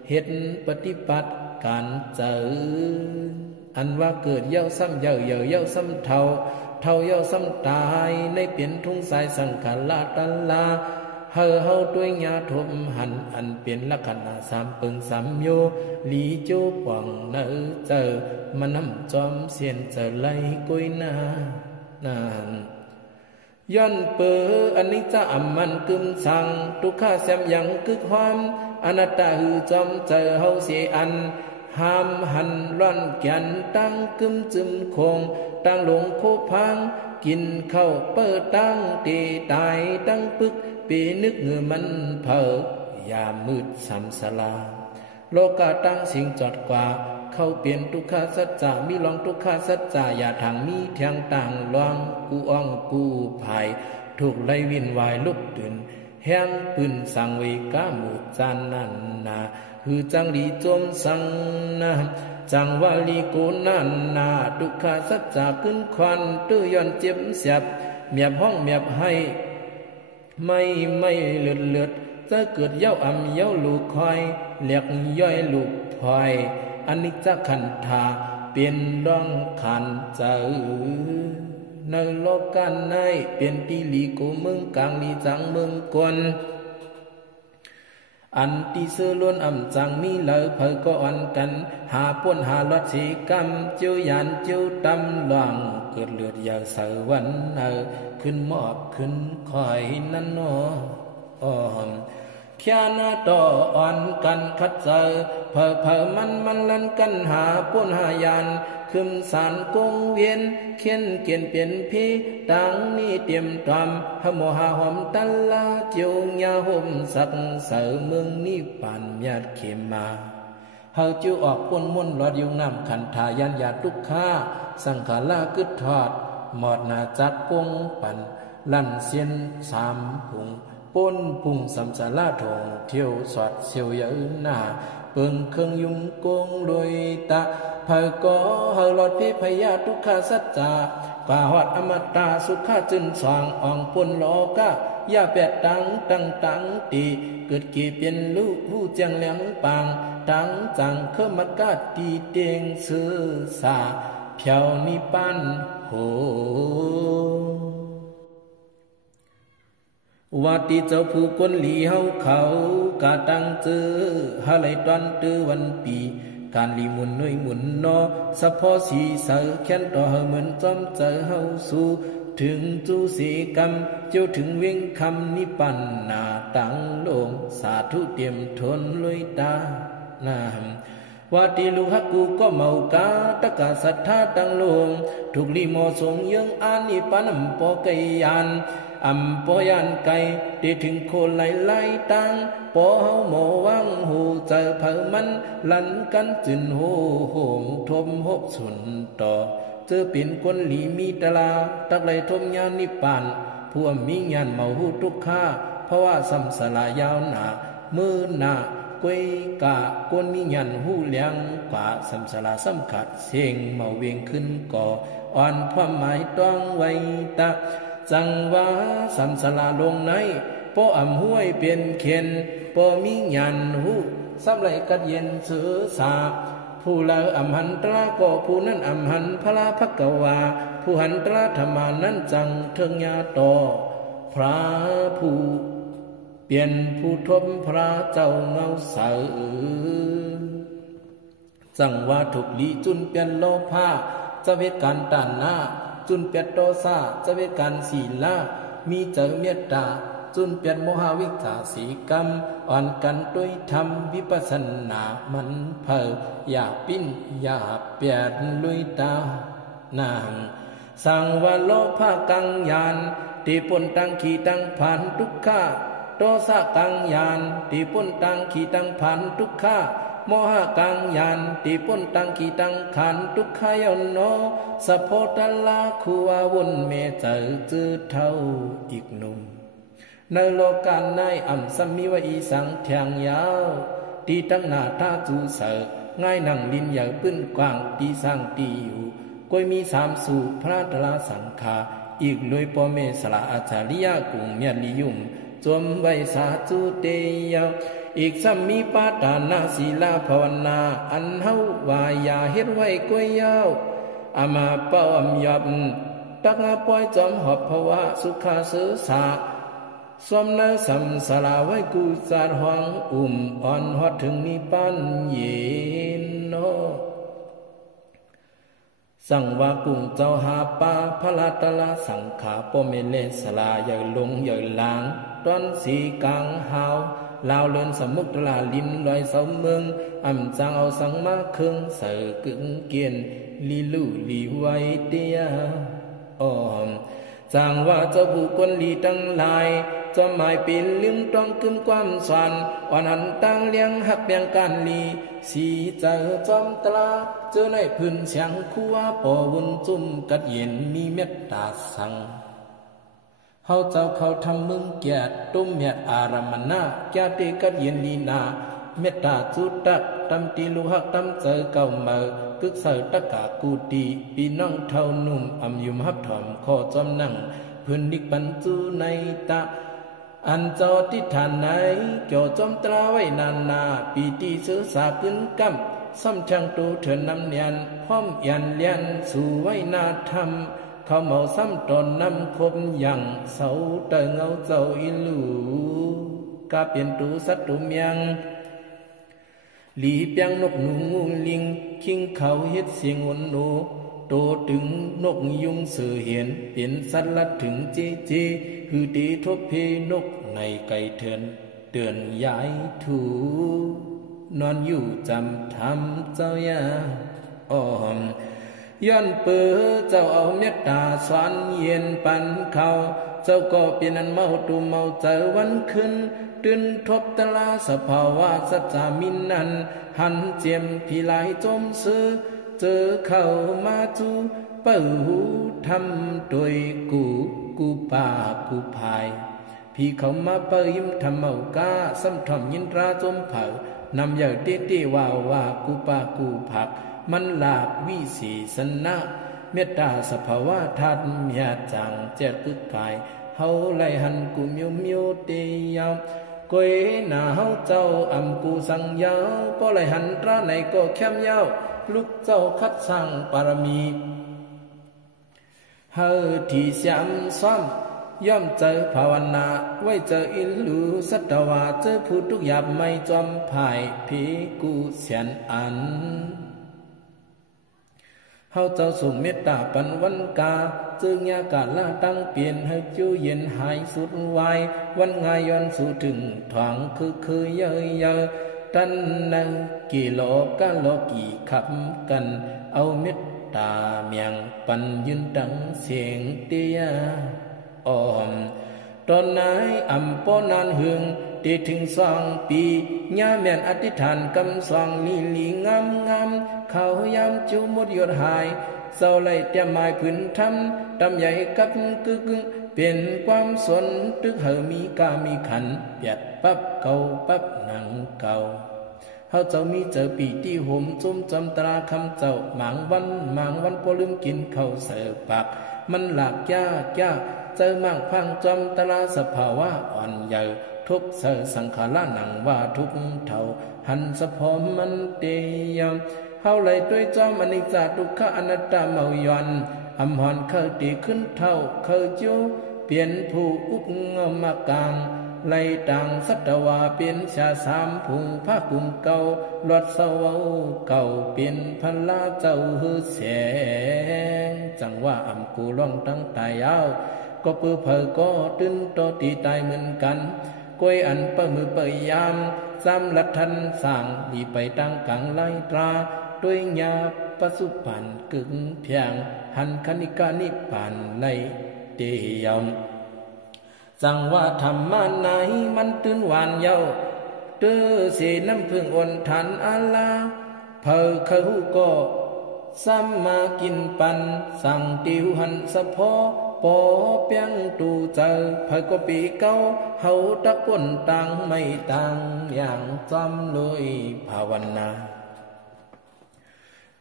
เฮ็ดปฏิบัติการเจออันว่าเกิดเย้าซ้ำเย้าซ้ำเท่าเย้าซ้ำตายในเปลี่ยนทุ่งสายสังขารตัลลาเฮาด้วยญาทมหันอันเปลี่ยนลักษณะ3 ปึง3 โยลีโจปวงเนอเจอมันน้ำจอมเสียนเจอไลกุยนานย้อนเปืออันนี้จะอำมันกึมสั่งทุกข้าแซมยังกึกหอมอนัตตาหือจอมเจอเฮาเสียอันห้ามหันร่อนแก่นตั้งกึมจึมคงตั้งหลงโคพังกินเข้าเปิดตั้งตีตายตั้งปึกปีนึกเงือมันเผอยามมืดสัมสลาโลกาตั้งสิ่งจอดกว่าเข้าเปลี่ยนทุกขาสัจจะมีลองทุกขาสัจจะอย่าทางมีเทียงต่างลองกูอ่องกูภายถูกไล่วินวายลุกตื่นแห้งปืนสังเวกามุจานันนาคือจังดีจมสังนาจังวาลีโกนันนาทุกขาสัจจะขึ้นควันตื้อย่อนเจ็บเสียบเมียบห้องเมียบให้ไม่เลือดจะเกิดเย้าเย้าลูกคอยเรียกย่อยลูกพลอยอันนี้จะขันธาเปลี่ยนดองขันเจอในโลกกันในเปลี่ยนตีลีโกเมืองกลางลีจังเมืองกวนอันที่เสือล้วนจังมีเลอเผยก็อันกันหาป่นหาลอดสีกำเจียวยันเจียวตำหลังเกิดเลือดยาวเสวันขึ้นมอบขึ้นคอยนั่นนอ่อนแค่นาต่ออ่อนกันคัดเจอเผอมันลันกันหาป่นหายานคืมสารกงเวียนเขียนเปลี่ยนพี่ดังนี้เตรียมตอมหโมหาหอมตัลลาเจียวยาห่มสักเสอเมืองนิพพานญาติเขมาเฮาจิ้วออกป่นมุ่นหลอดยุงน้ำขันทายันยาทุกข้าสังขารากึดทอดหมอดนาจักปงปันลั่นเสียน3 พุงป่นพุงสัมสาราทงเที่ยวสอดเสียวยืนหน้าเปิงเครื่องยุงกงลอยตาเผยก็เฮาหลอดพิพยาทุกขาสัจจากาหอดอมตะสุขาจึนสว่างอ่องปนโลกะยาแปดตังตีเกิดกี่เปลี่ยนลูกผู้เจียงเหลียงปางตังจังเคมกาตีเตียงซื้อสาเพียวนิปันโห ว่าที่เจ้าผู้คนหลีเฮาเขากะตั้งเจอหาไหลตอนเตือวันปีการลีมุนหน่วยหมุนนอสะพอสีเสือแค้นต่อเหมือนจอมเจอเฮาสู่ถึงจูสีกรรมเจ้าถึงเวียงคำนิปันนาตั้งโลงสาธุเตรียมทนลุยตานามว่าที่ลูกฮักกูก็เมากาตะกาศรัทธาตั้งโลงถูกลีโมสงยังอานิปันปอไกยานอำปอยันไก่ได้ถึงโคนไหลตังปอเฮาหมอวังหูเจอเผอมันลันกันจึนโหงทมหบสุนต่อเจอเป็นคนหลีมีตลาตักไหลทมญาณนิพพานพวกมีญาณเมาหูทุกข้าเพราะว่าสัมสลายาวหนามือหนากวยกะคนมีญาณหูเลี้ยงกว่าสัมสลาสัมขัดเสียงเมาเวียงขึ้นก่ออ่อนความหมายต้องไว้ตะจังว่าสัมสลาลงในปออำห้วยเปลี่ยนเข็นปอมีญาณหูสับไหลกัดเย็นเสือสาผู้ละอำหันตราก็ผู้นั้นอำหันพระภักกวาผู้หันตราธรรมานั้นจังเทิงญาต่อพระผู้เปลี่ยนผู้ทมพระเจ้าเงาเสือจังว่าถูกลีจุนเปลี่ยนโลภะจะเวทการต้านหน้าจุนเปียดโตซาจะเวการศีลามีเจอเมตตาจุนเปียดโมหะวิจาสีกรรมอ่อนกันด้วยธรรมวิปัสสนามันเพออย่าปิ้นอย่าเปียดลุยตานางสังวโลภะกังยานที่ปนตังขีตังผ่านทุกข้าโตสะกังยานที่ปนตังขีตังผ่านทุกข้าโมหะกังยานติปุนตังกีตังขันทุกขายนโนสะโพตัลลาคูวาวนเมเจอจืดเท่าอีกหนุ่มในโลกาในอัมสัมมิวะอีสังเทียงยาวตีตั้งหน้าท่าจูเสกง่ายนั่งลินใหญ่ปื้นกว้างตีสร้างตีอยู่ก้อยมีสามสู่พระตลาสังขาอีกลอยปอเมสละอาจาริยากุงเมียลิยุมจวมไว้สาจูเตยาวอีกสัมมีปาตานาศีลาภาวนาอันเฮาวายาเฮ็ดไว้ก้อยยาวอามาเป้าอำยอบตักอาปอยจอมหอบภาวะสุขาสือสาสมนสัมสลาไว้กูจาดหวังอ่อนฮอดถึงนิพพานเย็นโนสังวากุงเจ้าหาปาพระลาตลาสังขาปอเมเลสลาใหญ่ลงใหญ่ลางตอนสีกลางหาวลาวเลินสมุกตลาลินลอยเสาเมืองอำจางเอาสังมาเครื่องเสือกึ่งเกียนลีลูลีไว้เตียอ้อมจางว่าเจ้าผู้คนลีตั้งหลายจอมหมายเป็นลืมต้องกึมความสวนอ่อนหันตั้งเลี้ยงหักเบียงการลีสีเจอจอมตลาเจอในพื้นเสียงคัวปอวุนจุ่มกัดเย็นมีเมตตาสังเฮาเจ้าเขาทำมึงเกียรติตุ้มเมียดอารามนาแก่ติกัดเย็นลีนาเมตตาจุตักตำตีลูหักตำเจอเก่าเมอกึกเสตะกากูตีปีน้องเท่านุ่มอำยุมฮับถอมคอจอมนั่งพื้นนิกปันจูในตาอันจอที่ฐานไหนเกี่ยวจอมตราไว้นานนาปีตีซื้อสาขึ้นกำซ้ำช่างตูเถินน้ำเนียนพร้อมยันเลียนสู่ไว้นาธรรมเขาเมาซ้ำตนน้ำคมอย่างเสาเตงเอาเจ้าอิลูกาเปลี่ยนตูสัตตุเมียงหลีเปียงนกหนูงูลิงคิงเขาเฮ็ดเสียงวนโนโตถึงนกยุงเสือเห็นเป็นสัตว์ลัดถึงเจเจคือตีทบเพนกในไก่เถินเตือนย้ายถูนอนอยู่จำทำเจ้ายาอ้อมย้อนเปือเจ้าเอาเมตตาสอนเย็นปันเขาเจ้าก็เป็นอันเมาตุเมาเจอวันขึ้นตื่นทบตลาสภาวะสัจจามินนันหันเจียมพิไลจมซื้อเจอเข้ามาจูเปิดหูทำโดยกูป่ากูภายพี่เขามาเปิดยิ้มทำเมากาซ้ำถ่อมยินตราจมเผานำอย่างเตี้ยว่ากูป่ากูผักมันหลากวิสีสนะเมตตาสภาวะทัดเมียจังเจ็ดกึกกายเฮาไลหันกูมิวเตียมก้อยหน้าเฮาเจ้าอำกูสังยาวปอไลหันตราไหนก็แคมยาวลูกเจ้าคัดสร้างปารมีเฮาที่เสียมซ้อม ย่อมเจอภาวนาไว้เจออินลูสัตวาเจอผู้ทุกหยาบไม่จอมภายผีกูเสียนอันเฮาเจ้าส่งเมตตาปันวันกาจึงยากาศละตั้งเปลี่ยนให้จูเย็นหายสุดวายวันงายย้อนสู่ถึงถวงคือเยอะตันนังกี่โลกะโลกี่ขับกันเอาเมตตาเมียงปันยืนดังเสียงเตียอ้อมตอนไหนอำปอนานหึงตีถึง2 ปีญาแม่นอธิษฐานกำสองลีงามเขายามจูหมดหยดหายเศร้าไล่เตรียมไม้พื้นทำตำใหญ่กับกึกเป็นความสนตึกเฮามีกามีขันเปียดปั๊บเก่าปั๊บหนังเก่าเฮาเจ้ามีเจอปีที่ห่มจุ่มจำตราคำเจ้าหมางวันบ่ลืมกินข้าวเสิร์ฟปากมันหลากยากเจอมั่งพังจำตราสภาวะอ่อนใหญ่ทุกเสสังขารหนังว่าทุกเท่าหันสะพอมมันเตียมเฮาไหลด้วยจอมอนิจจทุกขอนัตตาเมาย่อนอำหอนเคยตีขึ้นเท่าเคยจูเปลี่ยนผู้อุกงมากลางไล่ต่างสัตวาเปลี่ยนชา3ผู้ภาคกุมเก่าลอดเสาเก่าเปลี่ยนพลาเจ้าหือแสงจังว่าอำกูร้องตั้งตายยาวก็ปื้อเผอก็ตื้นโตตีตายเหมือนกันกวยอันเปิมือเปยยามซ้ำลัดทันสร้างดีไปตั้งกลางไล่ตราด้วยญาปสุปันกึ่งเพียงหันคณิกานิปานในเตียมจังว่าธรรมะไหนมันตื่นหวานเยาตื้อสีน้ำพึ่งอ่อนทันอาลาเผอเขาก็ซ้ำมากินปันสั่งติวหันสะพอปอเปียงตูเจอเผอก็ปีเก้าเฮาตะก้นต่างไม่ต่างอย่างจำเลยภาวนา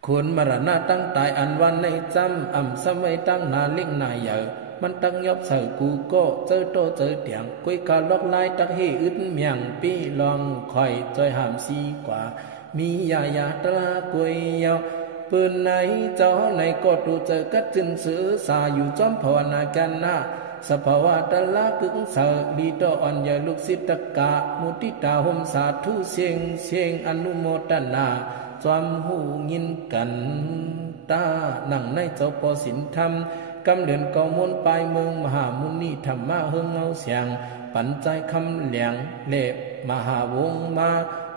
ควรมรณะตั้งตายอันวันในจำสมัยตั้งนาเลี้ยงนายใหญ่มันตั้งยอบเสือกูก็เจอโตเจอเตียงกุยกาล็อกลายตักให้อึดเมียงปีลองคอยจอยหามซีกว่ามียาตรากุยยาวปืนไหนเจ้าไหนก็ดูเจอกัดจินซื้อสาอยู่จอมภาวนากันนะสภาวะตะลากึ่งเสลีตอ่อนใหญ่ลูกศิษย์ตะกะมุติตาหมสาธุเสียงอนุโมทนาจอมหูยินกันตานั่งในเจ้าปอสินธรรมกำเดินเก่ามนปลายเมืองมหามุนีธรรมะเฮิงเงาเสียงปันใจคำเหลียงเล็บมหาวงมา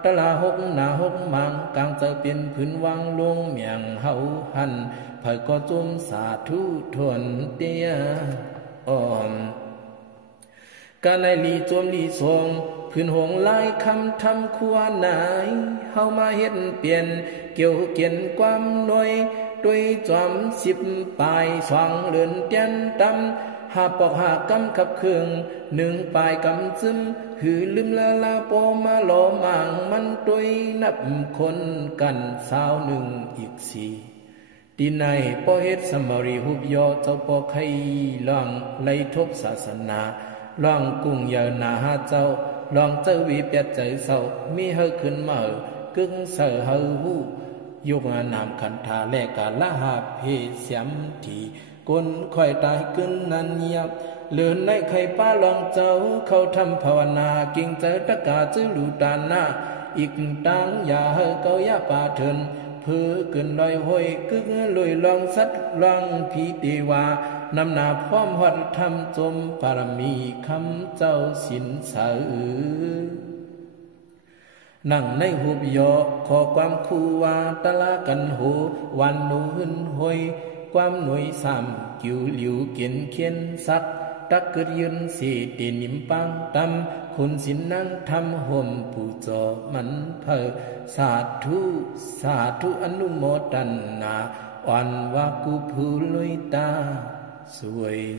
ตะลาหกหนาหกมังกลางเจอเป็นพื้นวังลงเมียงเฮาหันเผยก็จุมสาธุทวนเตียอ่อนการในลีจวมลีทรงพื้นหงลายคำทำครัวไหนเฮามาเฮ็ดเปลี่ยนเกี่ยวเกียนความหน่วยด้วยจอม10 ปลาย2 เรือนเตียนตำหาปอกหากำกับเครื่อง1 ปลายกำซึมหือลืมละปอมาหลอมางมันตัวนับคนกัน21 อีก4ตีในปอเฮ็ดสมรีหุบยอเจ้าปอไข่ลองไล่ทบศาสนาลองกุ้งเยานาหาเจ้าลองเจ้าวิเปียใจเศร้ามีเฮาขึ้นมากึ่งเสือเฮาหูยุกนามขันธาแลกาละหาเพเสียมทีก้นค่อยตายกึ่งนันเยียบเลื่อนในไข่ป้าลองเจ้าเขาทำภาวนากิ่งเจอตะกาจื้อลูตานาอีกตังอย่าเฮาเกายาป่าเถินเพื่อเกินลอยห้อยกึ่งลอยลองสัตลองผีเทวานำนาพร้อมหัดทำจมปารมีคำเจ้าสินสานั่งในหุบยอขอความคูวาตะลากันโหวันนูหึนหอยความหน่วยสามกิวหลิวเกียนเขียนสักตักเกิดยืนสีตีนิมปังตำคุณสินนั่งทำห่มผู้จอมันเพอสาธุอนุโมทนาอ่อนว่ากูผู้ลุยตาสวย